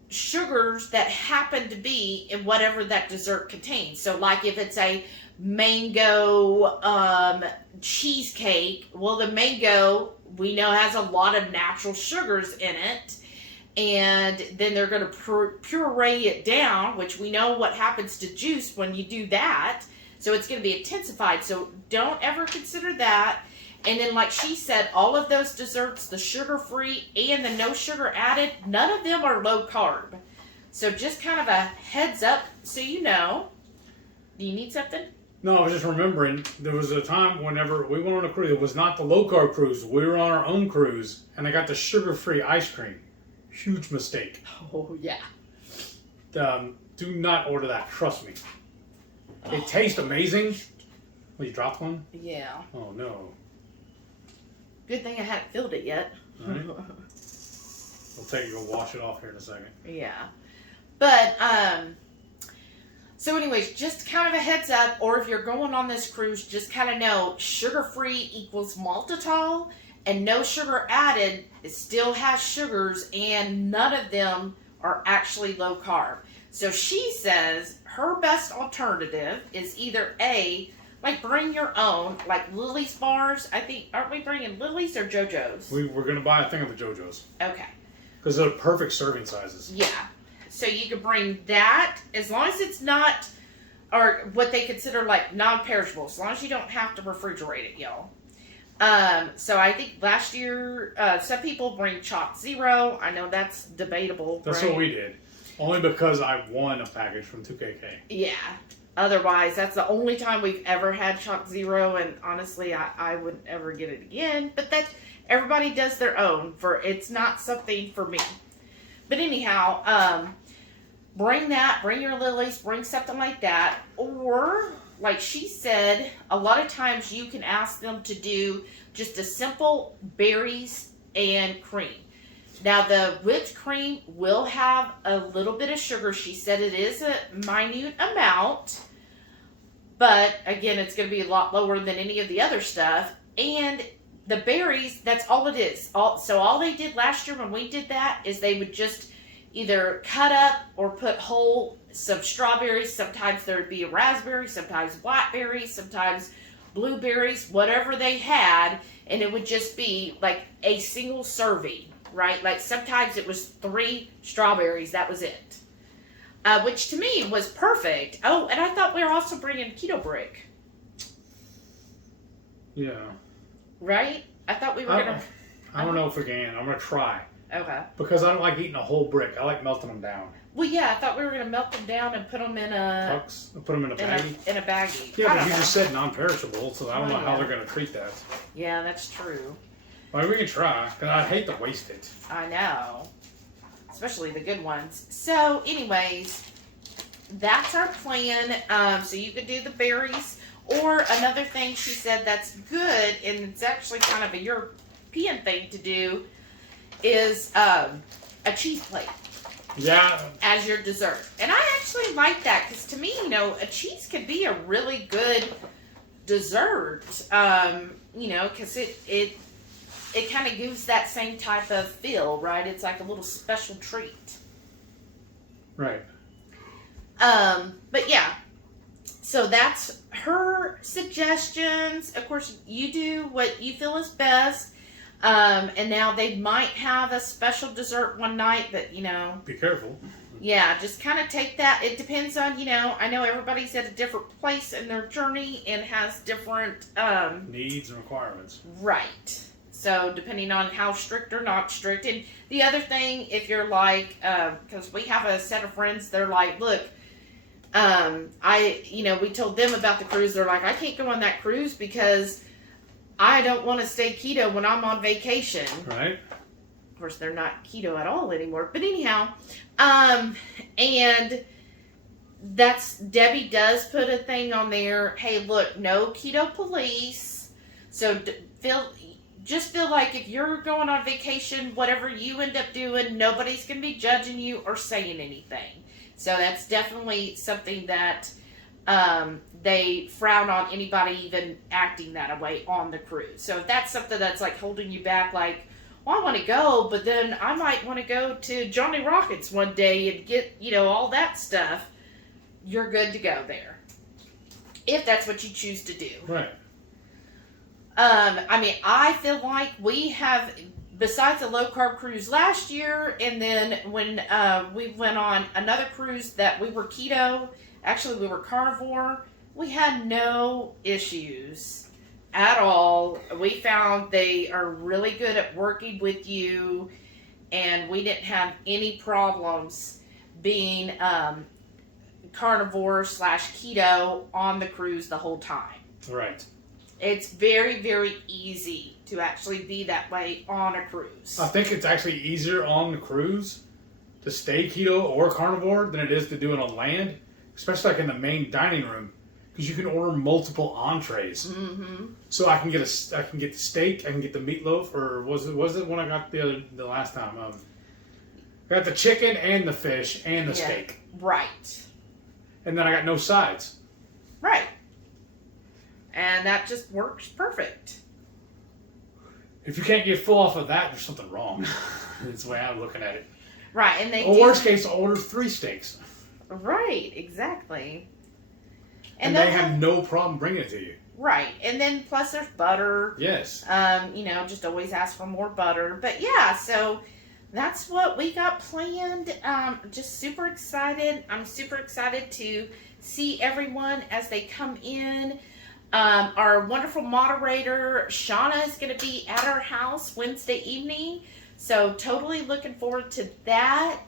sugars that happen to be in whatever that dessert contains. So like if it's a mango cheesecake, well, the mango, we know, has a lot of natural sugars in it. And then they're going to puree it down, which we know what happens to juice when you do that. So it's going to be intensified. So don't ever consider that. And then, like she said, all of those desserts, the sugar-free and the no sugar added, none of them are low carb. So just kind of a heads up so you know. Do you need something? No, I was just remembering, there was a time whenever we went on a cruise, it was not the low-carb cruise, we were on our own cruise, and I got the sugar-free ice cream. Huge mistake. Oh, yeah. Do not order that, trust me. It tastes amazing. Well, you dropped one? Yeah. Oh, no. Good thing I hadn't filled it yet. All right. We'll take you, go wash it off here in a second. Yeah. But, so anyways, just kind of a heads up, or if you're going on this cruise, just kind of know sugar-free equals maltitol, and no sugar added, it still has sugars, and none of them are actually low carb. So she says her best alternative is either A, like bring your own, like Lily's bars. I think, aren't we bringing Lily's or JoJo's? We're going to buy a thing of the JoJo's. Okay. Because they're perfect serving sizes. Yeah. So you could bring that, as long as it's not, or what they consider like non-perishable, as long as you don't have to refrigerate it, y'all. So I think last year, some people bring Chalk Zero. I know that's debatable. That's right? what we did. Only because I won a package from 2KK. Yeah. Otherwise, that's the only time we've ever had Chalk Zero, and honestly, I wouldn't ever get it again. But that everybody does their own. It's not something for me. But anyhow, bring that. Bring your Lily's. Bring something like that. Or like she said, a lot of times you can ask them to do just a simple berries and cream. Now, the whipped cream will have a little bit of sugar. She said it is a minute amount, but again, it's going to be a lot lower than any of the other stuff. And the berries, that's all it is. So all they did last year when we did that is they would just either cut up or put whole some strawberries. Sometimes there would be a raspberry, sometimes blackberries, sometimes blueberries, whatever they had, and it would just be like a single serving, right? Like sometimes it was 3 strawberries, that was it. Which to me was perfect. Oh, and I thought we were also bringing keto brick. Yeah. Right? I thought we were going to... I don't know if we can. I'm going to try. Okay. Because I don't like eating a whole brick. I like melting them down. Well, yeah, I thought we were going to melt them down and put them in a... Pucks? Put them in a baggie? In a baggie. Yeah, but you just said non-perishable, so I don't know how they're going to treat that. Yeah, that's true. Well, we can try, because I'd hate to waste it. I know. Especially the good ones. So, anyways, that's our plan. So you could do the berries. Or another thing she said that's good, and it's actually kind of a European thing to do, is a cheese plate. Yeah. As your dessert. And I actually like that, because to me, a cheese could be a really good dessert. Because it kind of gives that same type of feel, right? It's like a little special treat. Right. But yeah. So that's her suggestions. Of course, you do what you feel is best. And now they might have a special dessert one night, but be careful. Yeah, just kind of take that. It depends on, I know everybody's at a different place in their journey and has different needs and requirements. Right. So depending on how strict or not strict. And the other thing, if you're like, because we have a set of friends, they're like, look, we told them about the cruise. They're like, I can't go on that cruise because I don't want to stay keto when I'm on vacation. Right. Of course, they're not keto at all anymore. But anyhow, and Debbie does put a thing on there. Hey, look, no keto police. So just feel like if you're going on vacation, whatever you end up doing, nobody's going to be judging you or saying anything. So that's definitely something that they frown on anybody even acting that way on the cruise. So if that's something that's like holding you back, like, well, I want to go, but then I might want to go to Johnny Rockets one day and get, all that stuff, you're good to go there. If that's what you choose to do. Right. I feel like we have, besides the low-carb cruise last year, and then when we went on another cruise that we were keto, actually we were carnivore, we had no issues at all. We found they are really good at working with you, and we didn't have any problems being carnivore / keto on the cruise the whole time. Right. It's very, very easy to actually be that way on a cruise. I think it's actually easier on the cruise to stay keto or carnivore than it is to do it on land, especially like in the main dining room, because you can order multiple entrees. Mm-hmm. So I can get the steak, I can get the meatloaf, or was it when I got the last time? I got the chicken and the fish and the steak. Right. And then I got no sides. Right. And that just works perfect. If you can't get full off of that, there's something wrong. That's the way I'm looking at it. Right, and worst case, I'll order 3 steaks. Right, exactly. And they have no problem bringing it to you. Right, and then plus there's butter. Yes. Just always ask for more butter. But yeah, so that's what we got planned. Just super excited. I'm super excited to see everyone as they come in. Our wonderful moderator, Shauna, is going to be at our house Wednesday evening. So totally looking forward to that.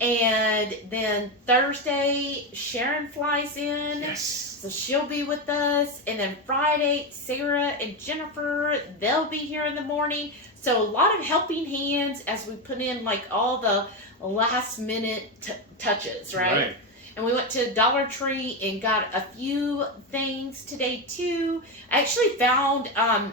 And then Thursday, Sharon flies in. Yes. So she'll be with us. And then Friday, Sarah and Jennifer, they'll be here in the morning. So a lot of helping hands as we put in like all the last minute touches, right? And we went to Dollar Tree and got a few things today too. I actually found,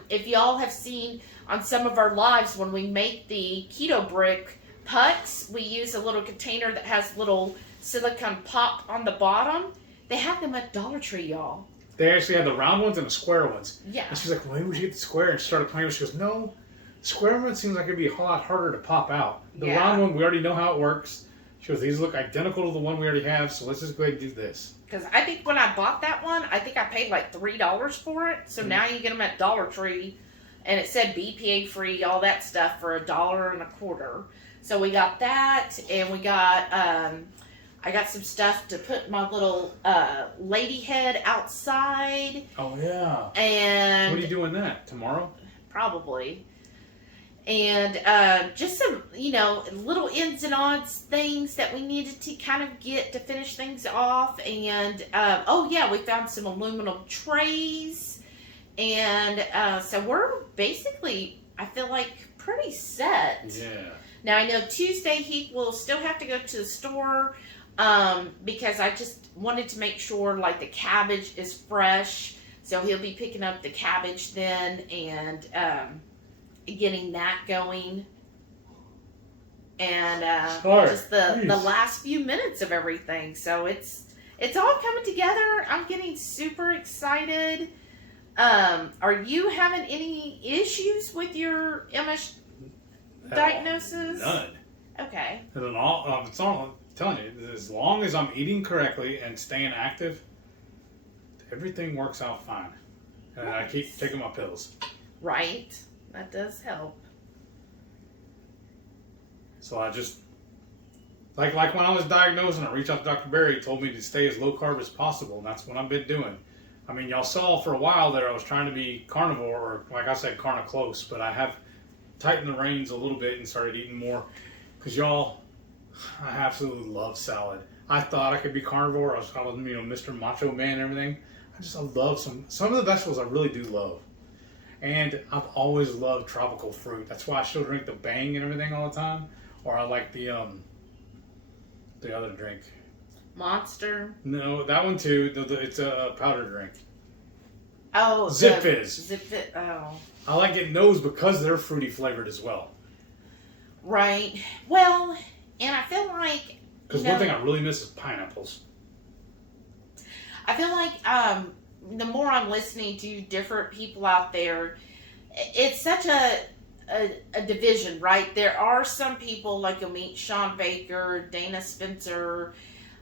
if y'all have seen on some of our lives when we make the keto brick putts, we use a little container that has little silicone pop on the bottom. They have them at Dollar Tree, y'all. They actually had the round ones and the square ones. Yeah. And she's like, well, maybe we should get the square. And she started playing with it. She goes, no, the square one seems like it'd be a lot harder to pop out. The round one, we already know how it works. She goes, these look identical to the one we already have, so let's just go ahead and do this. Because I think when I bought that one, I think I paid like $3 for it. So now you get them at Dollar Tree, and it said BPA free, all that stuff for $1.25. So we got that, and we got I got some stuff to put my little lady head outside. Oh yeah. And what are you doing that tomorrow? Probably. And just some, little ins and odds things that we needed to kind of get to finish things off. And, we found some aluminum trays. And so we're basically, I feel like, pretty set. Yeah. Now, I know Tuesday Heath will still have to go to the store because I just wanted to make sure, like, the cabbage is fresh. So he'll be picking up the cabbage then and getting that going, and just the last few minutes of everything. So it's all coming together. I'm getting super excited. Are you having any issues with your MS diagnosis? None. Okay. And it's all, I'm telling you, as long as I'm eating correctly and staying active, everything works out fine. And I keep taking my pills. Right. That does help. So I just, like when I was diagnosed and I reached out to Dr. Berry, he told me to stay as low carb as possible, and that's what I've been doing. I mean, y'all saw for a while there I was trying to be carnivore, or like I said, carna close, but I have tightened the reins a little bit and started eating more. Because y'all, I absolutely love salad. I thought I could be carnivore. I was Mr. Macho Man and everything. I love some of the vegetables I really do love. And I've always loved tropical fruit. That's why I still drink the Bang and everything all the time. Or I like the other drink. Monster? No, that one too. It's a powder drink. Oh, Zip Fizz. Oh. I like getting those because they're fruity flavored as well. Right. Well, and I feel like... Because one thing I really miss is pineapples. I feel like the more I'm listening to different people out there, it's such a division, right? There are some people, like you'll meet Sean Baker, Dana Spencer,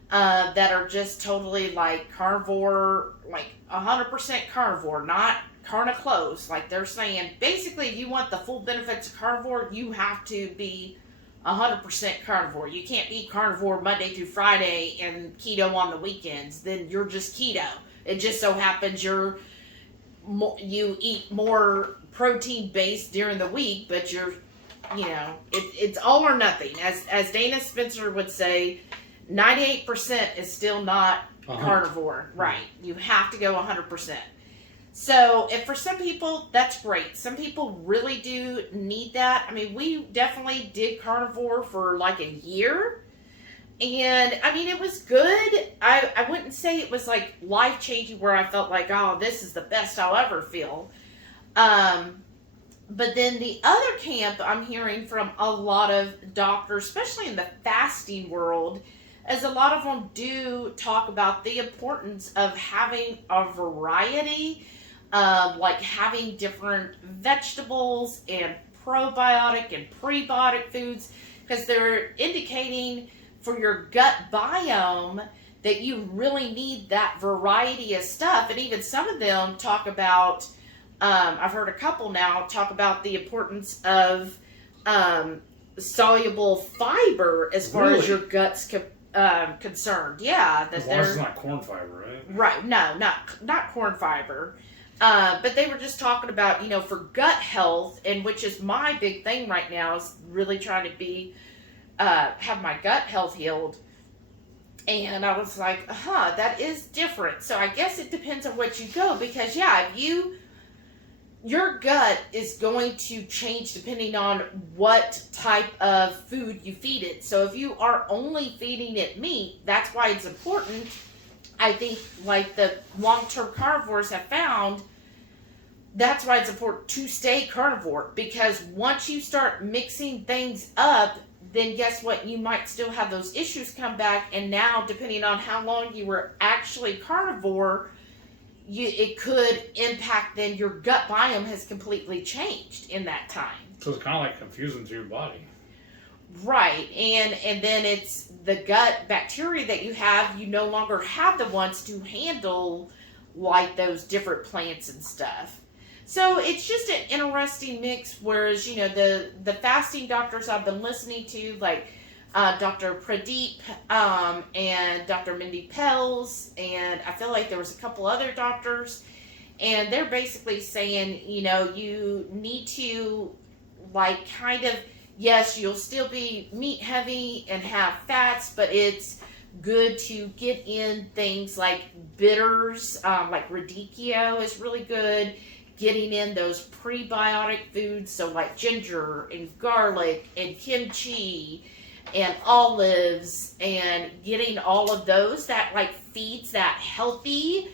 that are just totally like carnivore, like 100% carnivore, not carna close. Like they're saying, basically, if you want the full benefits of carnivore, you have to be 100% carnivore. You can't be carnivore Monday through Friday and keto on the weekends. Then you're just keto. It just so happens you eat more protein based during the week, but it's all or nothing. As Dana Spencer would say, 98% is still not carnivore. Right. You have to go 100%. So, and for some people, that's great. Some people really do need that. I mean, we definitely did carnivore for like a year. And, I mean, it was good. I wouldn't say it was like life-changing where I felt like, oh, this is the best I'll ever feel. But then the other camp I'm hearing from a lot of doctors, especially in the fasting world, is a lot of them do talk about the importance of having a variety, like having different vegetables and probiotic and prebiotic foods, because they're indicating for your gut biome that you really need that variety of stuff. And even some of them talk about, I've heard a couple now talk about the importance of soluble fiber as far as your gut's concerned. Yeah. As long as it's not corn fiber, right? Right. No, not corn fiber. But they were just talking about, for gut health, and which is my big thing right now, is really trying to have my gut health healed. And I was like, that is different. So I guess it depends on what you go, because if you your gut is going to change depending on what type of food you feed it. So if you are only feeding it meat, that's why it's important. I think like the long-term carnivores have found, that's why it's important to stay carnivore, because once you start mixing things up, then guess what? You might still have those issues come back, and now depending on how long you were actually carnivore, it could impact, then your gut biome has completely changed in that time. So it's kind of like confusing to your body. Right, and then it's the gut bacteria that you have, you no longer have the ones to handle like those different plants and stuff. So it's just an interesting mix, whereas, you know, the fasting doctors I've been listening to, like Dr. Pradeep and Dr. Mindy Pels, and I feel like there was a couple other doctors, and they're basically saying, you know, you need to, like, kind of, yes, you'll still be meat heavy and have fats, but it's good to get in things like bitters, like radicchio is really good. Getting in those prebiotic foods, so like ginger and garlic and kimchi and olives, and getting all of those that like feeds that healthy,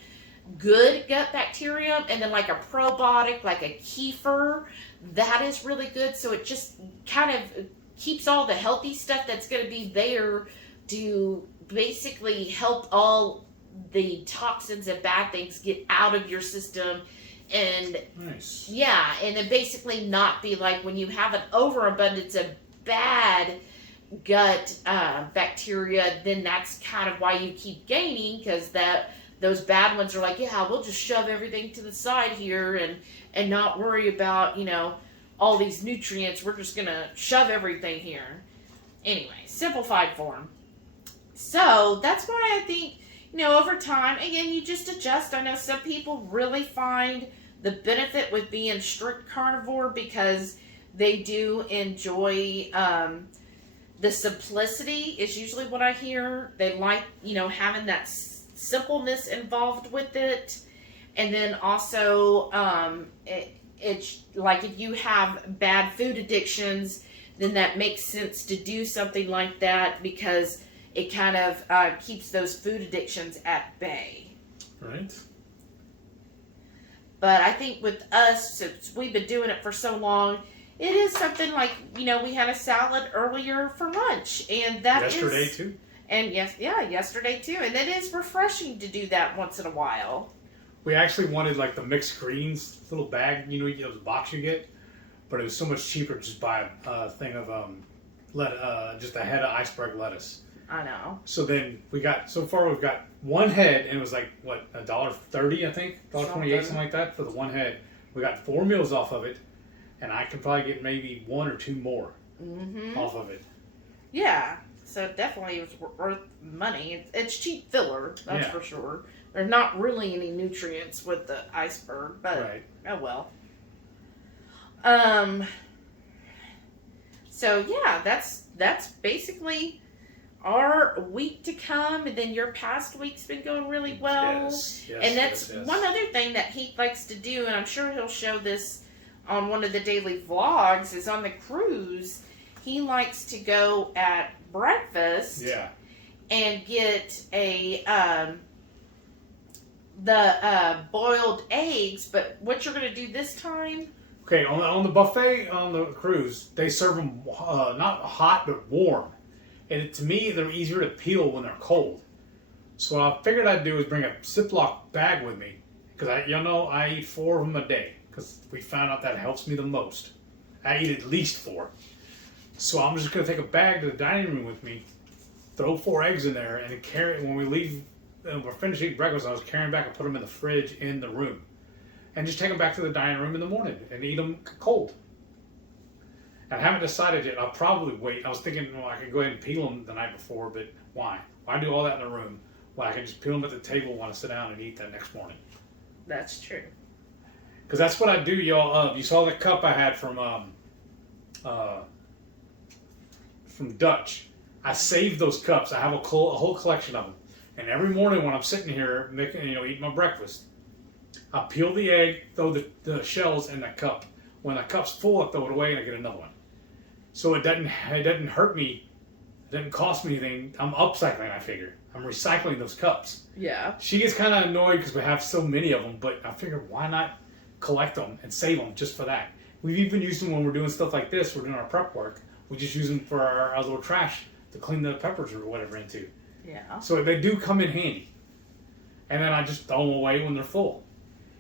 good gut bacteria, and then like a probiotic, like a kefir, that is really good. So it just kind of keeps all the healthy stuff that's going to be there to basically help all the toxins and bad things get out of your system. And nice. Yeah, and then basically not be like when you have an overabundance of bad gut bacteria, then that's kind of why you keep gaining, because those bad ones are like, yeah, we'll just shove everything to the side here and not worry about, you know, all these nutrients. We're just gonna shove everything here. Anyway, simplified form. So that's why I think, you know, over time, again, you just adjust. I know some people really find the benefit with being strict carnivore because they do enjoy the simplicity is usually what I hear. They like, you know, having that simpleness involved with it. And then also, it's like if you have bad food addictions, then that makes sense to do something like that, because it kind of keeps those food addictions at bay. Right. But I think with us, since we've been doing it for so long, it is something like, you know, we had a salad earlier for lunch, and that yesterday too. And yesterday too, and it is refreshing to do that once in a while. We actually wanted like the mixed greens little bag, you know, the box you get, but it was so much cheaper to just buy a thing of just a head of iceberg lettuce. I know. So then we've got one head, and it was like what, $1.30, I think, $1.28, something like that for the one head. We got 4 meals off of it, and I can probably get maybe 1 or 2 more off of it. Yeah, so definitely it's worth money. It's cheap filler, that's for sure. There's not really any nutrients with the iceberg, but oh well. So yeah, that's basically our week to come, and then your past week's been going really well. Yes, and that's one other thing that Heath likes to do, and I'm sure he'll show this on one of the daily vlogs, is on the cruise, he likes to go at breakfast and get the boiled eggs. But what you're going to do this time? Okay, on the buffet on the cruise, they serve them not hot but warm. And to me, they're easier to peel when they're cold. So what I figured I'd do is bring a Ziploc bag with me, because I eat 4 of them a day, because we found out that helps me the most. I eat at least 4. So I'm just going to take a bag to the dining room with me, throw 4 eggs in there, and then carry it when we leave. When we're finished eating breakfast, I was carrying back and put them in the fridge in the room. And just take them back to the dining room in the morning and eat them cold. I haven't decided yet. I'll probably wait. I was thinking, well, I could go ahead and peel them the night before, but why? Why do all that in the room? Well, I can just peel them at the table when I sit down and eat that next morning. That's true. Because that's what I do, y'all. You saw the cup I had from Dutch. I saved those cups. I have a whole collection of them. And every morning when I'm sitting here making, eating my breakfast, I peel the egg, throw the shells in that cup. When that cup's full, I throw it away and I get another one. So it doesn't hurt me. It doesn't cost me anything. I'm upcycling, I figure. I'm recycling those cups. Yeah. She gets kind of annoyed because we have so many of them, but I figured why not collect them and save them just for that. We've even used them when we're doing stuff like this. We're doing our prep work. We just use them for our little trash to clean the peppers or whatever into. Yeah. So they do come in handy. And then I just throw them away when they're full.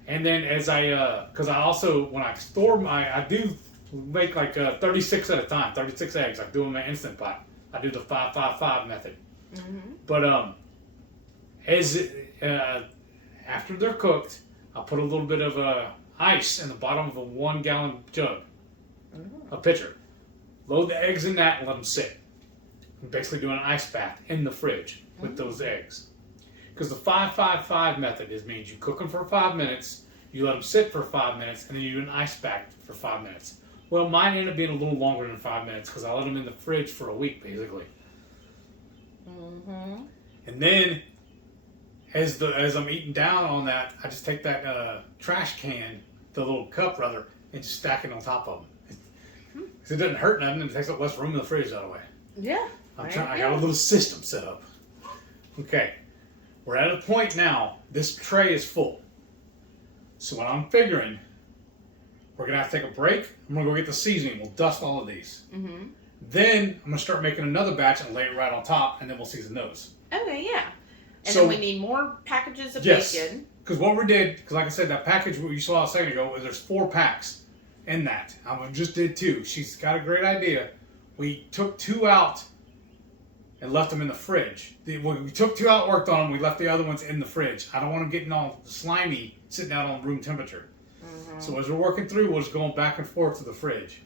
And then as because I also, when I store I do make like 36 at a time, 36 eggs. I do them in an Instant Pot. I do the 5-5-5 method. Mm-hmm. But after they're cooked, I put a little bit of ice in the bottom of a 1 gallon jug, a pitcher. Load the eggs in that and let them sit. I'm basically doing an ice bath in the fridge with those eggs. Because the 5-5-5 method means you cook them for 5 minutes, you let them sit for 5 minutes, and then you do an ice bath for 5 minutes. Well, mine ended up being a little longer than 5 minutes because I let them in the fridge for a week, basically. Mm-hmm. And then, as I'm eating down on that, I just take that trash can, the little cup rather, and just stack it on top of them. Because it doesn't hurt nothing, and it takes up less room in the fridge that way. Yeah. I got a little system set up. Okay, we're at a point now. This tray is full. So what I'm figuring, we're gonna have to take a break. I'm gonna go get the seasoning. We'll dust all of these. Mm-hmm. Then I'm gonna start making another batch and lay it right on top, and then we'll season those. Okay, yeah. And So- then we need more packages of Yes. bacon. Because what we did, because like I said, that package what you saw a second ago, there's 4 packs in that. I just did 2. She's got a great idea. We took 2 out and left them in the fridge. We took 2 out, worked on them. We left the other ones in the fridge. I don't want them getting all slimy, sitting out on room temperature. Mm-hmm. So as we're working through, we're just going back and forth to the fridge.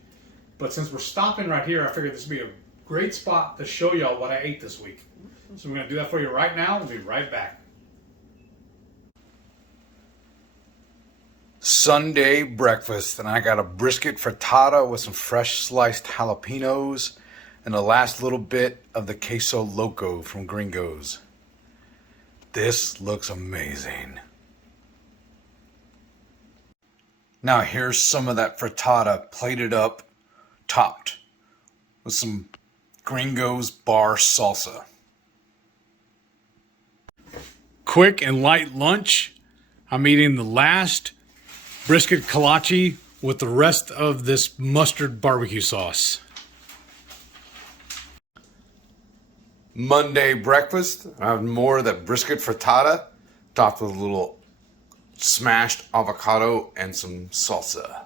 But since we're stopping right here, I figured this would be a great spot to show y'all what I ate this week. So we're going to do that for you right now. We'll be right back. Sunday breakfast, and I got a brisket frittata with some fresh sliced jalapenos and the last little bit of the queso loco from Gringo's. This looks amazing. Now here's some of that frittata plated up, topped with some Gringo's bar salsa. Quick and light lunch. I'm eating the last brisket kolache with the rest of this mustard barbecue sauce. Monday breakfast, I have more of that brisket frittata, topped with a little smashed avocado and some salsa.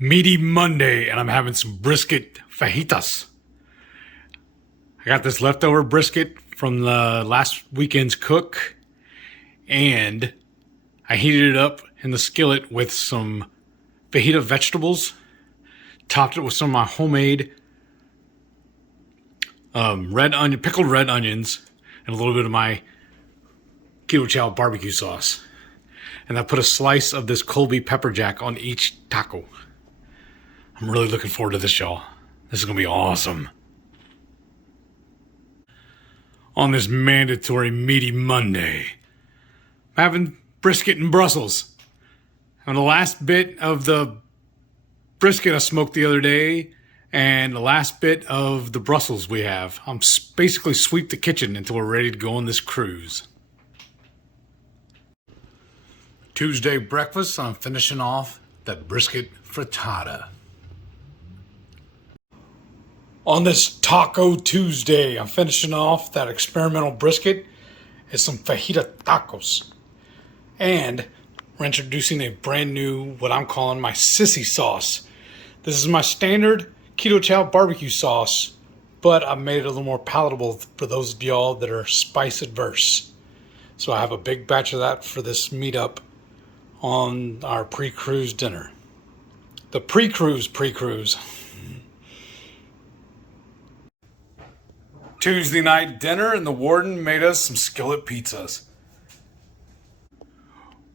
Meaty Monday, and I'm having some brisket fajitas. I got this leftover brisket from the last weekend's cook, and I heated it up in the skillet with some fajita vegetables, topped it with some of my homemade pickled red onions, and a little bit of my keto chow barbecue sauce. And I put a slice of this Colby pepper jack on each taco. I'm really looking forward to this, y'all. This is going to be awesome. On this mandatory meaty Monday, I'm having brisket and Brussels. And the last bit of the brisket I smoked the other day, and the last bit of the Brussels we have. I'm basically sweep the kitchen until we're ready to go on this cruise. Tuesday breakfast, I'm finishing off that brisket frittata. On this Taco Tuesday, I'm finishing off that experimental brisket and some fajita tacos. And we're introducing a brand new, what I'm calling my sissy sauce. This is my standard keto chow barbecue sauce, but I made it a little more palatable for those of y'all that are spice adverse. So I have a big batch of that for this meetup on our pre-cruise dinner. The pre-cruise. Tuesday night dinner, and the warden made us some skillet pizzas.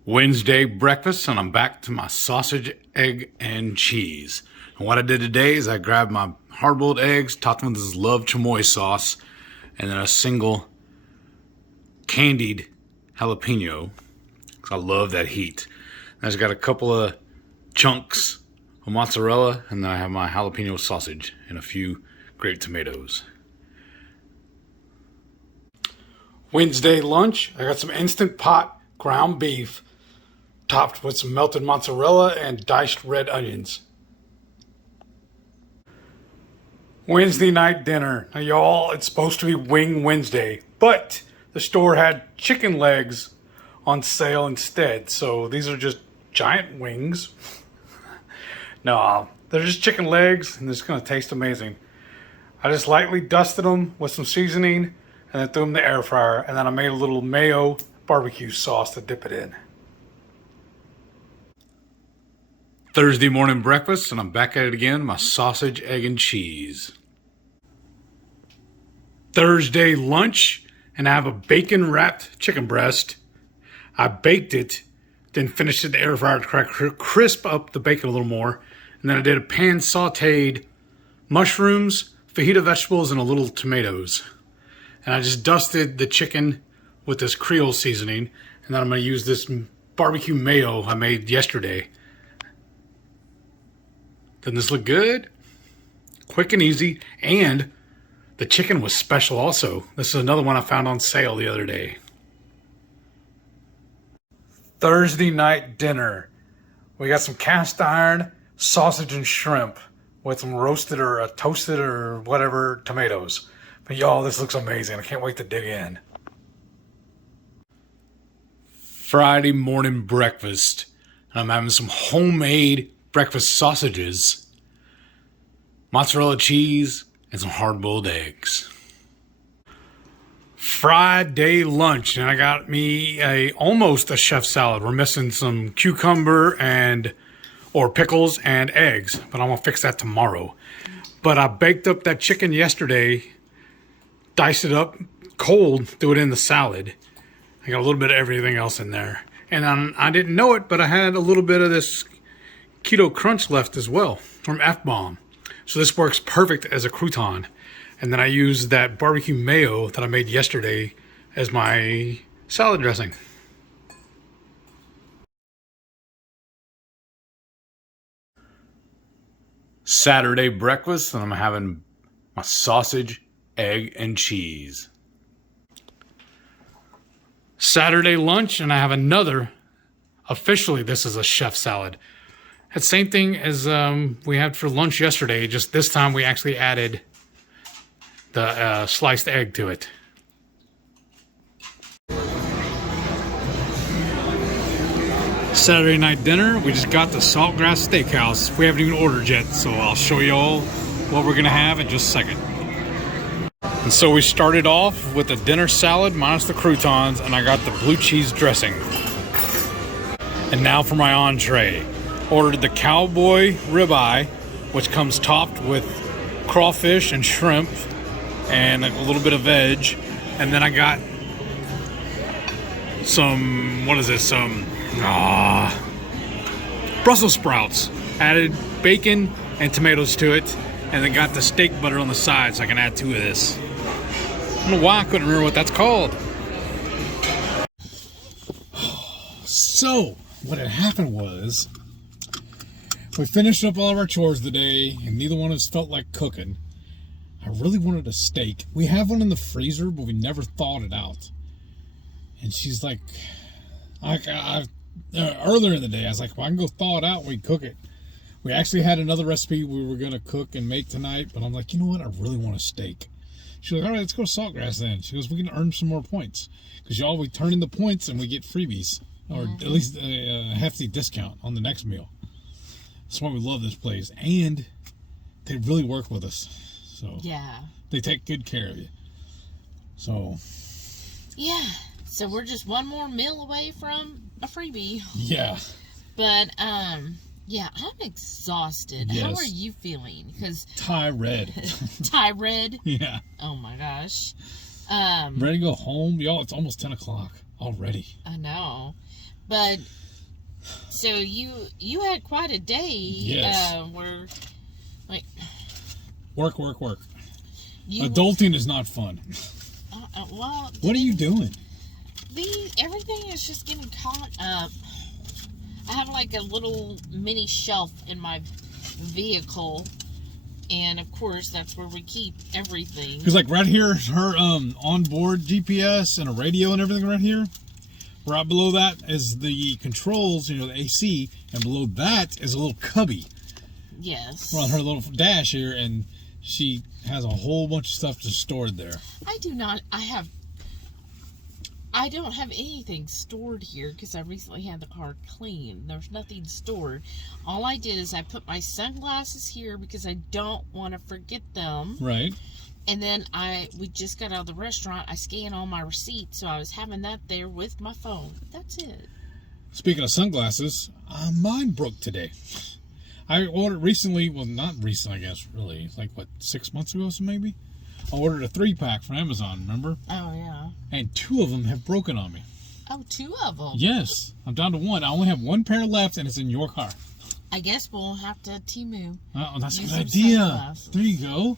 Wednesday breakfast, and I'm back to my sausage, egg, and cheese. And what I did today is I grabbed my hard-boiled eggs, topped them with this love chamoy sauce, and then a single candied jalapeno. I love that heat. I just got a couple of chunks of mozzarella, and then I have my jalapeno sausage and a few grape tomatoes. Wednesday lunch, I got some Instant Pot ground beef topped with some melted mozzarella and diced red onions. Wednesday night dinner. Now y'all, it's supposed to be Wing Wednesday, but the store had chicken legs on sale instead. So these are just giant wings. No, they're just chicken legs, and it's gonna taste amazing. I just lightly dusted them with some seasoning and then threw them in the air fryer, and then I made a little mayo barbecue sauce to dip it in. Thursday morning breakfast, and I'm back at it again, my sausage, egg, and cheese. Thursday lunch, and I have a bacon-wrapped chicken breast. I baked it, then finished it in the air fryer to crisp up the bacon a little more. And then I did a pan sautéed mushrooms, fajita vegetables, and a little tomatoes. And I just dusted the chicken with this Creole seasoning. And then I'm going to use this barbecue mayo I made yesterday. Doesn't this look good? Quick and easy. And the chicken was special also. This is another one I found on sale the other day. Thursday night dinner. We got some cast iron sausage and shrimp with some roasted or toasted or whatever tomatoes. But y'all, this looks amazing. I can't wait to dig in. Friday morning breakfast. I'm having some homemade breakfast sausages, mozzarella cheese, and some hard-boiled eggs. Friday lunch, and I got me almost a chef salad. We're missing some cucumber or pickles and eggs, but I'm gonna fix that tomorrow. But I baked up that chicken yesterday, diced it up cold, threw it in the salad. I got a little bit of everything else in there. And I didn't know it, but I had a little bit of this keto crunch left as well from F-Bomb. So this works perfect as a crouton. And then I used that barbecue mayo that I made yesterday as my salad dressing. Saturday breakfast, and I'm having my sausage, egg, and cheese. Saturday lunch, and I have another, officially this is a chef salad. It's the same thing as we had for lunch yesterday, just this time we actually added the sliced egg to it. Saturday night dinner, we just got the Saltgrass Steakhouse. We haven't even ordered yet, so I'll show you all what we're gonna have in just a second. And so we started off with a dinner salad minus the croutons, and I got the blue cheese dressing. And now for my entree. Ordered the cowboy ribeye, which comes topped with crawfish and shrimp and a little bit of veg. And then I got some, Brussels sprouts. Added bacon and tomatoes to it, and then got the steak butter on the side so I can add two of this. I don't know why I couldn't remember what that's called. So, what had happened was, we finished up all of our chores today, and neither one of us felt like cooking. I really wanted a steak. We have one in the freezer, but we never thawed it out. And she's like, earlier in the day, I was like, well, I can go thaw it out and we cook it. We actually had another recipe we were going to cook and make tonight, but I'm like, you know what? I really want a steak. She's like, all right, let's go to Saltgrass then. She goes, we can earn some more points. Because y'all, we turn in the points and we get freebies. Or at least a hefty discount on the next meal. That's why we love this place. And they really work with us. So Yeah. They take good care of you. So. Yeah. So we're just one more meal away from a freebie. Yeah. But, yeah, I'm exhausted. Yes. How are you feeling? Because Tired. tired. Yeah. Oh my gosh. Ready to go home? Y'all, it's almost 10 o'clock already. I know. But, so you had quite a day. Yes. Where, like. Work. Adulting is not fun. Well. What are you doing? Everything is just getting caught up. I have like a little mini shelf in my vehicle, and of course that's where we keep everything. Because like right here is her onboard GPS and a radio and everything right here. Right below that is the controls, you know, the AC, and below that is a little cubby. Yes. We're on her little dash here, and she has a whole bunch of stuff just stored there. I don't have anything stored here because I recently had the car cleaned. There's nothing stored. All I did is I put my sunglasses here because I don't want to forget them. Right. And then we just got out of the restaurant. I scanned all my receipts, so I was having that there with my phone. That's it. Speaking of sunglasses, mine broke today. I ordered recently, well, not recently, I guess, really. It's like, what, 6 months ago, so maybe? I ordered a 3-pack from Amazon, remember? Oh, yeah. And 2 of them have broken on me. Oh, 2 of them? Yes. I'm down to 1. I only have 1 pair left, and it's in your car. I guess we'll have to Temu. Oh, that's a Use good some idea. sunglasses. There you go.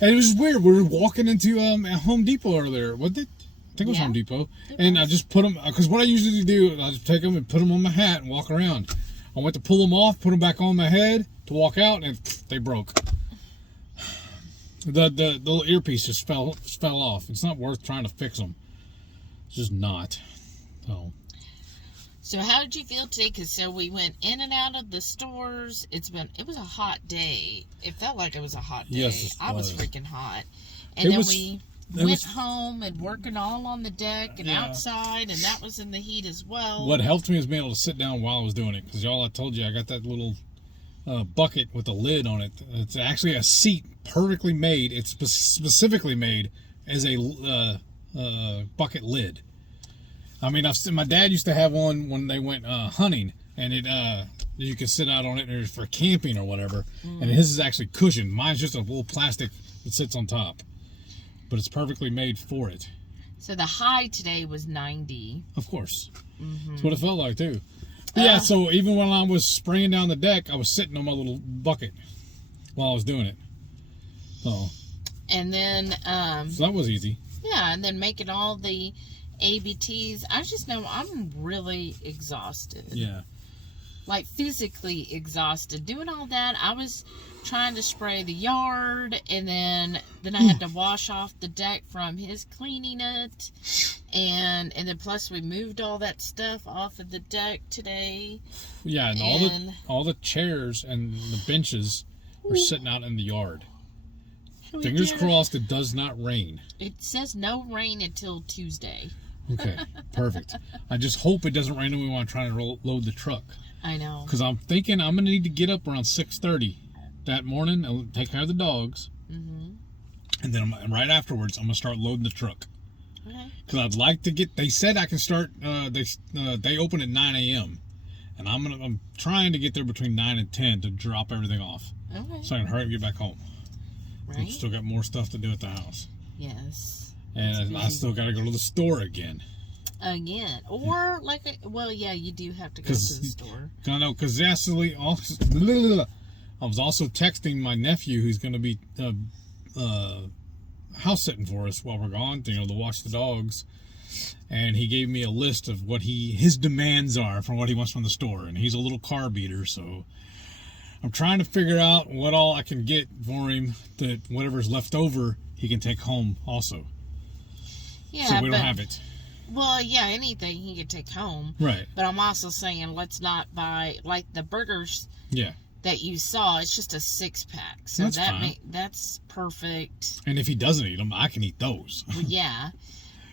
And it was weird. We were walking into Home Depot earlier. I think it was Yeah. Home Depot. And I just put them, because what I usually do, I just take them and put them on my hat and walk around. I went to pull them off, put them back on my head to walk out, and they broke. The little earpiece just fell off. It's not worth trying to fix them. It's just not. So how did you feel today? Because we went in and out of the stores. It was a hot day. It felt like it was a hot day. Yes, it I was was. freaking hot. And then we went was- home and working all on the deck and Yeah. outside, and that was in the heat as well. What helped me was being able to sit down while I was doing it. Because y'all, I told you, I got that little bucket with a lid on it. It's actually a seat perfectly made. It's specifically made as a bucket lid. I mean, my dad used to have one when they went hunting, and you could sit out on it for camping or whatever. And his is actually cushioned. Mine's just a little plastic that sits on top, but it's perfectly made for it. So the high today was 90. Of course, that's what it felt like too. But yeah, so even when I was spraying down the deck, I was sitting on my little bucket while I was doing it. And then So that was easy. yeah, and then making all the ABTs. I just know I'm really exhausted. Yeah. Like physically exhausted. Doing all that, I was trying to spray the yard, and then I had to wash off the deck from his cleaning it, and then plus we moved all that stuff off of the deck today. Yeah, and all the chairs and the benches are sitting out in the yard. Fingers crossed it does not rain. It says no rain until Tuesday. Okay, perfect. I just hope it doesn't rain and we want to try to load the truck. I know. Because I'm thinking I'm going to need to get up around 6:30 that morning and take care of the dogs. Mm-hmm. And then right afterwards, I'm going to start loading the truck. Okay. Because I'd like to they said I can start, they open at 9 a.m. And I'm trying to get there between 9 and 10 to drop everything off. Okay. So I can hurry up and get back home. Right? I've still got more stuff to do at the house. Yes. And I still got to go to the store again. Again. Or, well, yeah, you do have to go to the store. I know, because I was also texting my nephew who's going to be house sitting for us while we're gone, to watch the dogs. And he gave me a list of what his demands are for what he wants from the store. And he's a little car beater, so I'm trying to figure out what all I can get for him, that whatever's left over, he can take home also. Yeah, so we don't have it. Well, yeah, anything he could take home. Right. But I'm also saying let's not buy, like the burgers that you saw, it's just a 6-pack. So That's fine. That's perfect. And if he doesn't eat them, I can eat those. Well, yeah.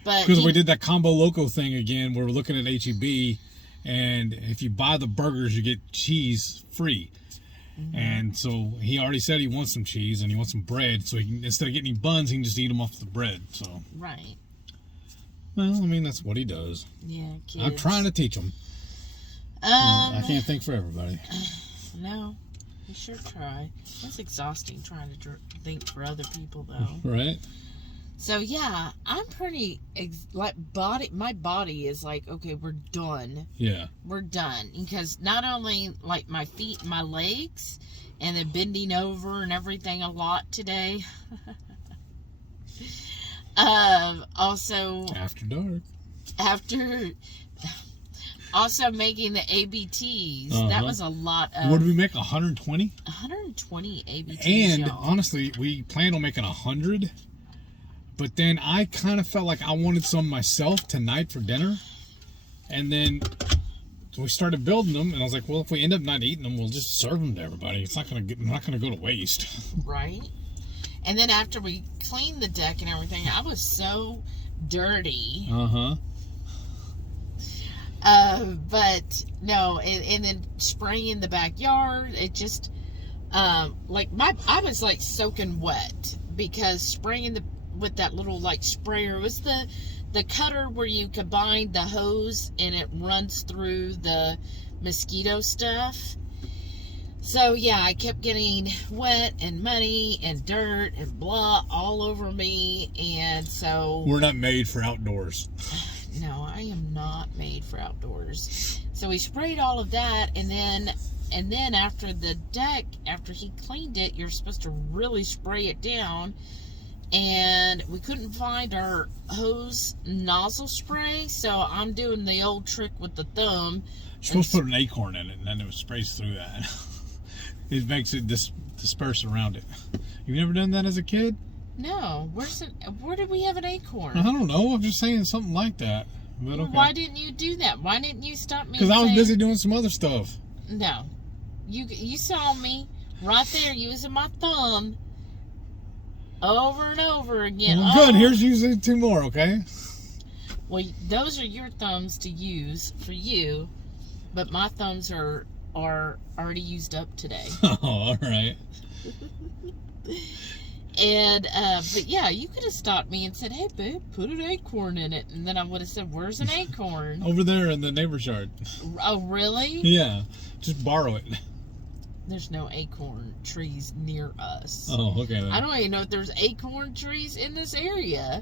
But Because we did that Combo Loco thing again. We're looking at HEB, and if you buy the burgers, you get cheese free. Mm-hmm. And so he already said he wants some cheese and he wants some bread. So instead of getting any buns, he can just eat them off the bread. So right. Well, I mean, that's what he does. Yeah, kids. I'm trying to teach him. I can't think for everybody. No, you sure try. It's exhausting trying to think for other people, though. Right. So yeah, I'm pretty my body is like, okay, we're done. Yeah. We're done, because not only like my feet and my legs, and then bending over and everything a lot today. Also after dark. after also making the ABTs, that was a lot of. What did we make? 120? 120 ABTs. And y'all. honestly, we planned on making 100. But then I kind of felt like I wanted some myself tonight for dinner. And then we started building them, and I was like, well, if we end up not eating them, we'll just serve them to everybody. It's not going to go to waste. Right. And then after we cleaned the deck and everything, I was so dirty. But no, and then spraying in the backyard, it just I was like soaking wet because spraying with that little like sprayer was the cutter where you combine the hose and it runs through the mosquito stuff. So yeah, I kept getting wet and muddy and dirt and blah all over me, and so We're not made for outdoors. no, I am not made for outdoors. So we sprayed all of that, and then after the deck, after he cleaned it, you're supposed to really spray it down. And we couldn't find our hose nozzle spray, so I'm doing the old trick with the thumb. You're supposed to put an acorn in it, and then it sprays through that. It makes it disperse around it. You've never done that as a kid? No, where did we have an acorn? I don't know. I'm just saying something like that. But okay. Why didn't you do that? Why didn't you stop me? Because I was busy doing some other stuff. No, you saw me right there using my thumb over and over again. Well, good. Here's using 2 more, okay? Well, those are your thumbs to use for you, but my thumbs are already used up today. Oh, all right. And but yeah, you could have stopped me and said, "Hey, babe, put an acorn in it," and then I would have said, "Where's an acorn?" Over there in the neighbor's yard. Oh, really? Yeah, just borrow it. There's no acorn trees near us. Oh, okay then. I don't even know if there's acorn trees in this area.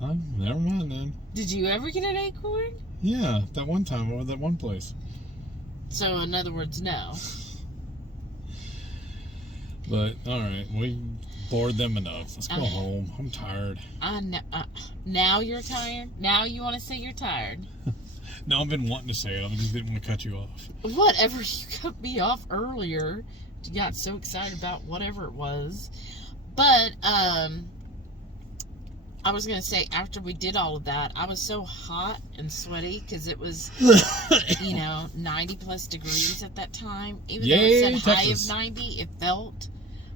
Oh, never mind then. Did you ever get an acorn? Yeah, that one time over that one place. So, in other words, no. But, alright, we bored them enough. Let's go home. I'm tired. Now you're tired? Now you want to say you're tired? No, I've been wanting to say it. I just didn't want to cut you off. Whatever, you cut me off earlier. You got so excited about whatever it was. But, I was going to say, after we did all of that, I was so hot and sweaty because it was, 90 plus degrees at that time. Even though it said Texas. high of 90, it felt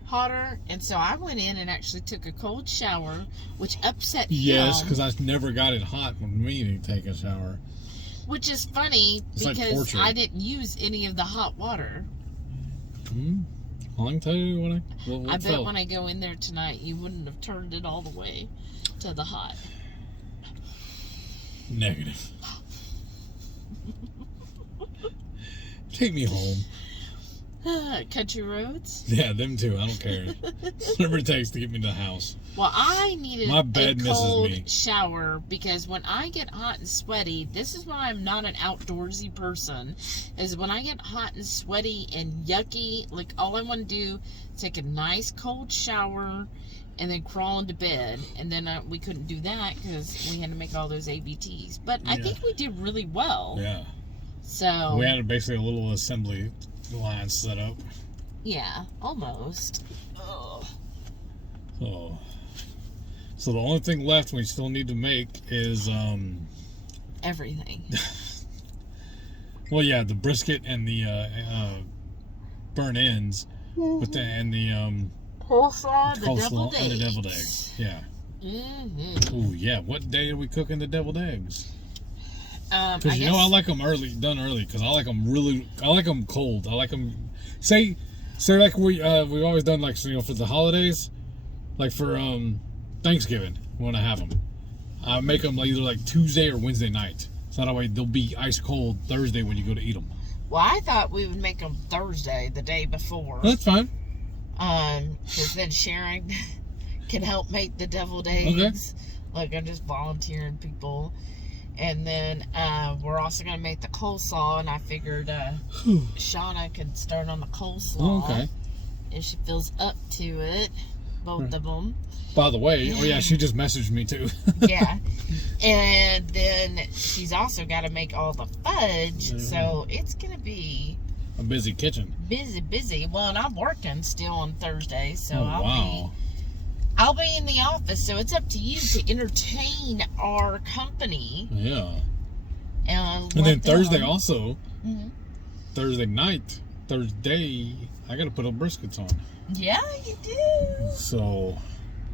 hotter. And so I went in and actually took a cold shower, which upset him. Yes, because I never got it hot when me to take a shower. Which is funny It's like because torture. I didn't use any of the hot water. I can tell you what I bet when I go in there tonight, you wouldn't have turned it all the way to the hot. Negative. Take me home. Country roads? Yeah, them too. I don't care. Whatever it takes to get me to the house. Well, I needed My bed a misses cold me. shower because when I get hot and sweaty, this is why I'm not an outdoorsy person, is when I get hot and sweaty and yucky, like all I want to do is take a nice cold shower and then crawl into bed. And then we couldn't do that because we had to make all those ABTs. But I think we did really well. Yeah. So We had basically a little assembly line set up. yeah, almost. Ugh. Oh. So the only thing left we still need to make is Everything. well, yeah, the brisket and the burnt ends, but the Coleslaw, the coleslaw deviled and the eggs. deviled eggs. Yeah. Mm-hmm. Ooh, yeah. What day are we cooking the deviled eggs? I Because guess I like them done early. Because I like them cold. I like them. Say like we've always done, like, for the holidays, like for Thanksgiving when I have them, I make them either like Tuesday or Wednesday night. So that way they'll be ice cold Thursday when you go to eat them. Well, I thought we would make them Thursday, the day before. That's fine. Because then Sharon can help make the deviled eggs. Like, I'm just volunteering people. And then we're also going to make the coleslaw, and I figured Shauna could start on the coleslaw Okay. if she feels up to it. both of them. By the way, oh yeah, she just messaged me too. Yeah. And then she's also got to make all the fudge. So it's going to be a busy kitchen. Busy. Well, and I'm working still on Thursday, so wow. I'll be in the office. So it's up to you to entertain our company. Yeah. And then Thursday also, Mm-hmm. Thursday, I got to put up briskets on. Yeah, you do. So,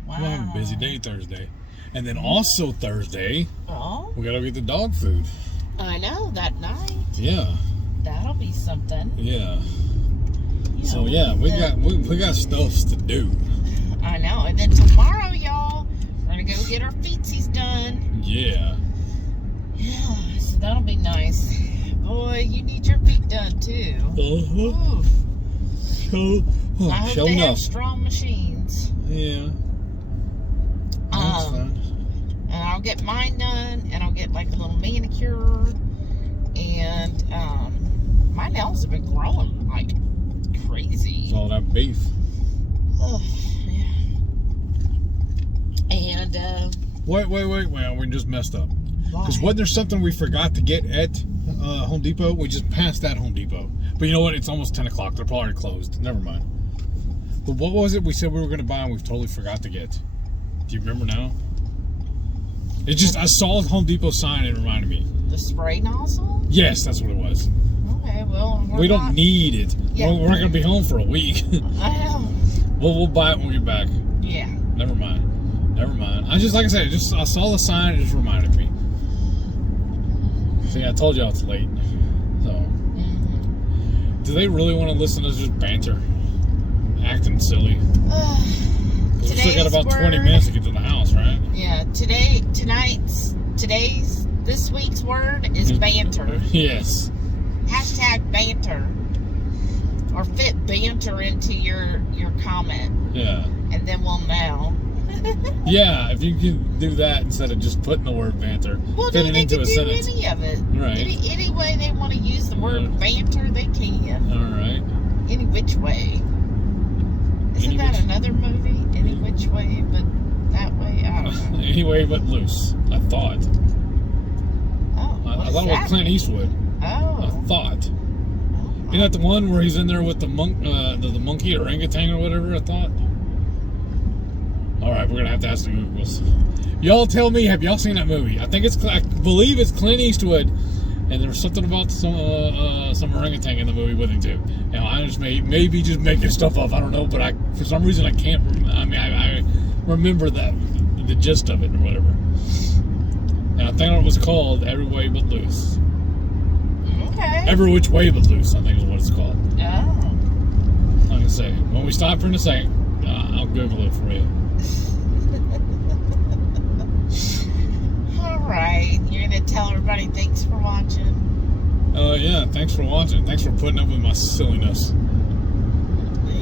Wow. we'll have a busy day Thursday. And then also Thursday, Oh, we got to get the dog food. I know, that night. Yeah. That'll be something. Yeah. You So know, yeah, we got stuff to do. I know. And then tomorrow, y'all, we're going to go get our feetsies done. Yeah. Yeah, so that'll be nice. Boy, you need your feet done too. Ooh. I hope Show they have enough. strong machines. Yeah. That's fine. And I'll get mine done, and I'll get like a little manicure. And my nails have been growing like crazy. It's all that beef. Oh, yeah. And Wait. We just messed up. why? Because wasn't there something we forgot to get at Home Depot? We just passed that Home Depot. But you know what? It's almost 10 o'clock. They're probably closed. Never mind. But what was it we said we were going to buy and we totally forgot to get? Do you remember now? It just, I saw Home Depot sign and it reminded me. The spray nozzle? Yes, that's what it was. Okay, well, We don't need it. Yeah. We're not going to be home for a week. I know. We'll buy it when we get back. Yeah. Never mind. I just, like I said, I saw the sign and it just reminded me. See, I told y'all it's late. So, do they really want to listen to us just banter? Acting silly. 'Cause we still got about 20 minutes to get to the house, right? Yeah, this week's word is banter. Yes. Hashtag banter. Or fit banter into your comment. Yeah. And then we'll know. Yeah, if you can do that instead of just putting the word banter, Well, fit it they into can a do sentence. any of it. Right. Any way they want to use the word Yeah. banter, they can. All right. Any which way. Isn't Any that which- another movie? Any which way, but that way? I don't know. Anyway, but loose. I thought. Oh, I what thought it is was Clint that? Eastwood. I Oh. thought. Isn't that the one where he's in there with the the monkey orangutan or whatever? I thought. All right, we're gonna have to ask the Googles. Y'all tell me, have y'all seen that movie? I believe it's Clint Eastwood, and there was something about some orangutan in the movie with him too. Now I just maybe just making stuff up. I don't know, but for some reason I can't. I remember that the gist of it or whatever. And I think it was called Every Way But Loose. Okay. Every Which Way But Loose, I think is what it's called. Oh. I'm gonna say when we stop for a second, I'll Google it for you. Alright. You're going to tell everybody thanks for watching. Yeah, thanks for watching. Thanks for putting up with my silliness.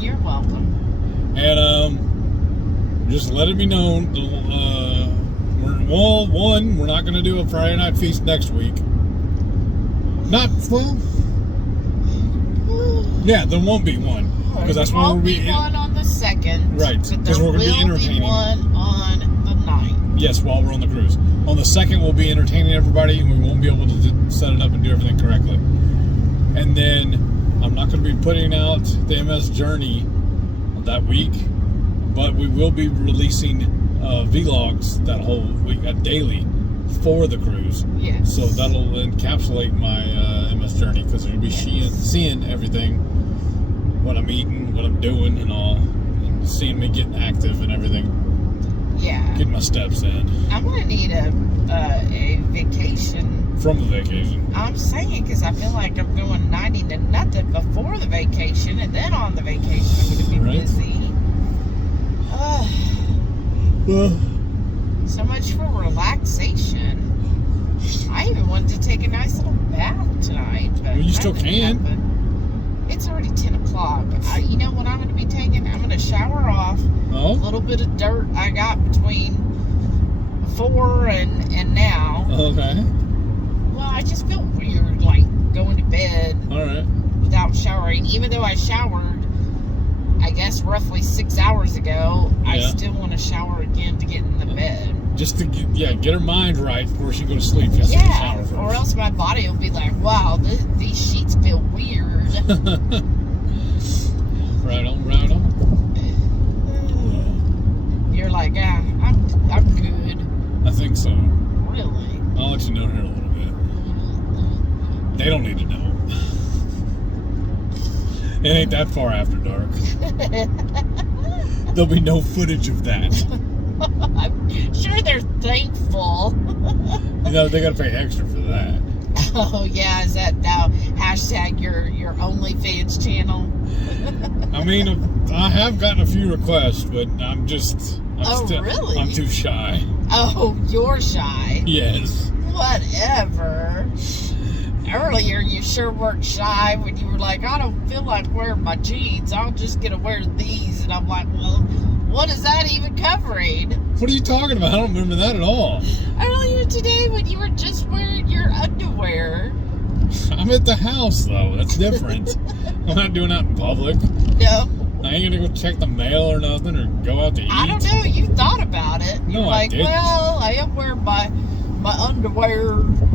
You're welcome. And just let it be known. We're not gonna do a Friday night feast next week. Yeah, there won't be one because that's when we'll be one on the 2nd. Right, But 'cause there we're gonna be will entertaining. be one on the 9th. Yes, while we're on the cruise. On the 2nd, we'll be entertaining everybody, and we won't be able to set it up and do everything correctly. And then I'm not going to be putting out the MS Journey that week, but we will be releasing vlogs that whole week, daily, for the cruise. Yes. So that'll encapsulate my MS Journey because you'll be seeing everything, what I'm eating, what I'm doing, and all, and seeing me getting active and everything. Yeah. Get my steps in. I'm going to need a vacation. From the vacation. I'm saying because I feel like I'm going 90 to nothing before the vacation, and then on the vacation I'm going to be Right. busy. So much for relaxation. I even wanted to take a nice little bath tonight. But Well, you still that didn't can. happen. It's already 10 o'clock. You know what I'm going to be taking? I'm going to shower off a Oh? little bit of dirt I got between 4 and now. Okay. Well, I just feel weird, like, going to bed All right. without showering. Even though I showered I guess roughly 6 hours ago, I Yeah. still want to shower again to get in the bed. Just to get her mind right before she goes to sleep. Just to Yeah, shower first. or else my body will be like, wow, these sheets feel weird. Right on, right on. You're like, I'm good. I think so. Really? I'll let you know here in a little bit. They don't need to know. It ain't that far after dark. There'll be no footage of that. I'm sure they're thankful. You know, they gotta pay extra for that. Oh yeah, is that now hashtag your OnlyFans channel? I mean, I have gotten a few requests, but I'm really? I'm too shy. Oh, you're shy. Yes. Whatever. Earlier, you sure weren't shy when you were like, I don't feel like wearing my jeans. I'm just gonna wear these, and I'm like, well, what is that even covering? What are you talking about? I don't remember that at all. Earlier today, when you were just wearing your underwear. I'm at the house, though. That's different. I'm not doing that in public. No. I ain't gonna go check the mail or nothing or go out to eat. I don't know. You thought about it. You're No, I like, didn't. well, I am wearing my underwear.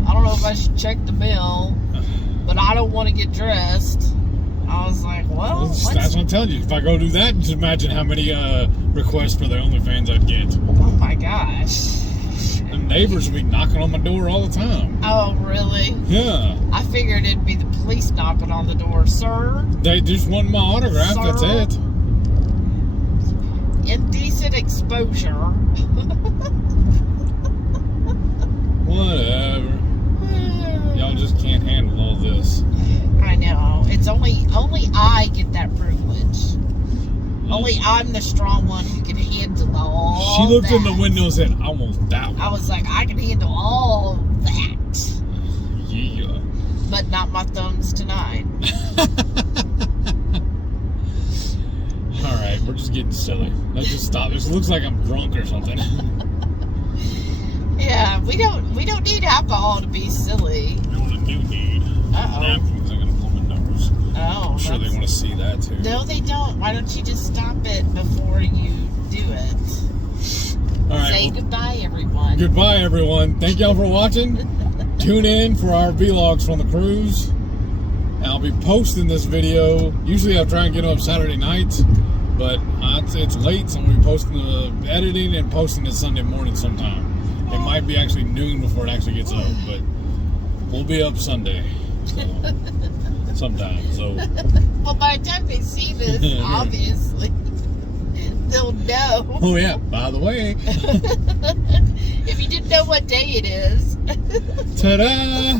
I don't know if I should check the mail, but I don't want to get dressed. I was like, well, That's what I'm telling you. If I go do that, just imagine how many requests for the OnlyFans I'd get. oh my gosh. The neighbors would be knocking on my door all the time. Oh, really? Yeah. I figured it'd be the police knocking on the door. Sir? They just want my autograph. Sir? That's it. Indecent exposure. Whatever. Y'all just can't handle all this. I know. It's only I get that privilege. Only I'm the strong one who can handle all She looked in the that. window and said, I want that one. I was like, I can handle all that. Yeah. But not my thumbs tonight. Alright, we're just getting silly. Let's just stop. It looks like I'm drunk or something. Yeah, we don't need alcohol to be silly. You know what I do need? Uh-oh. Napkins. I'm gonna blow my nose. Oh, I'm sure they want to see that too. No, they don't. Why don't you just stop it before you do it? Alright. Say Well, goodbye, everyone. goodbye, everyone. Thank y'all for watching. Tune in for our vlogs from the cruise. And I'll be posting this video. Usually I try and get them up Saturday nights, but it's late, so I'm going to be posting the editing and posting it Sunday morning sometime. It might be actually noon before it actually gets up, but we'll be up Sunday. So, sometime. So Well, by the time they see this, obviously, they'll know. oh yeah, by the way. If you didn't know what day it is. Ta-da!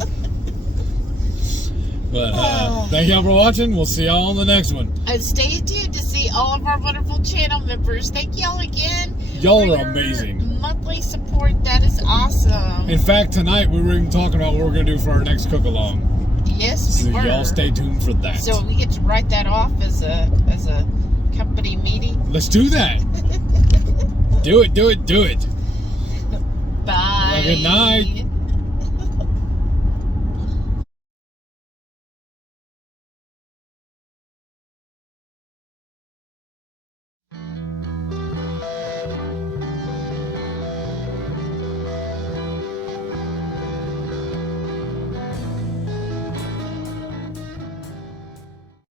But thank y'all for watching. We'll see y'all on the next one. And stay tuned to see all of our wonderful channel members. Thank y'all again. Y'all for are your amazing. Monthly support. That is awesome. In fact, tonight we were even talking about what we're going to do for our next cook-along. Yes, So we were. y'all stay tuned for that. So we get to write that off as a company meeting. Let's do that. Do it. Bye. Well, good night.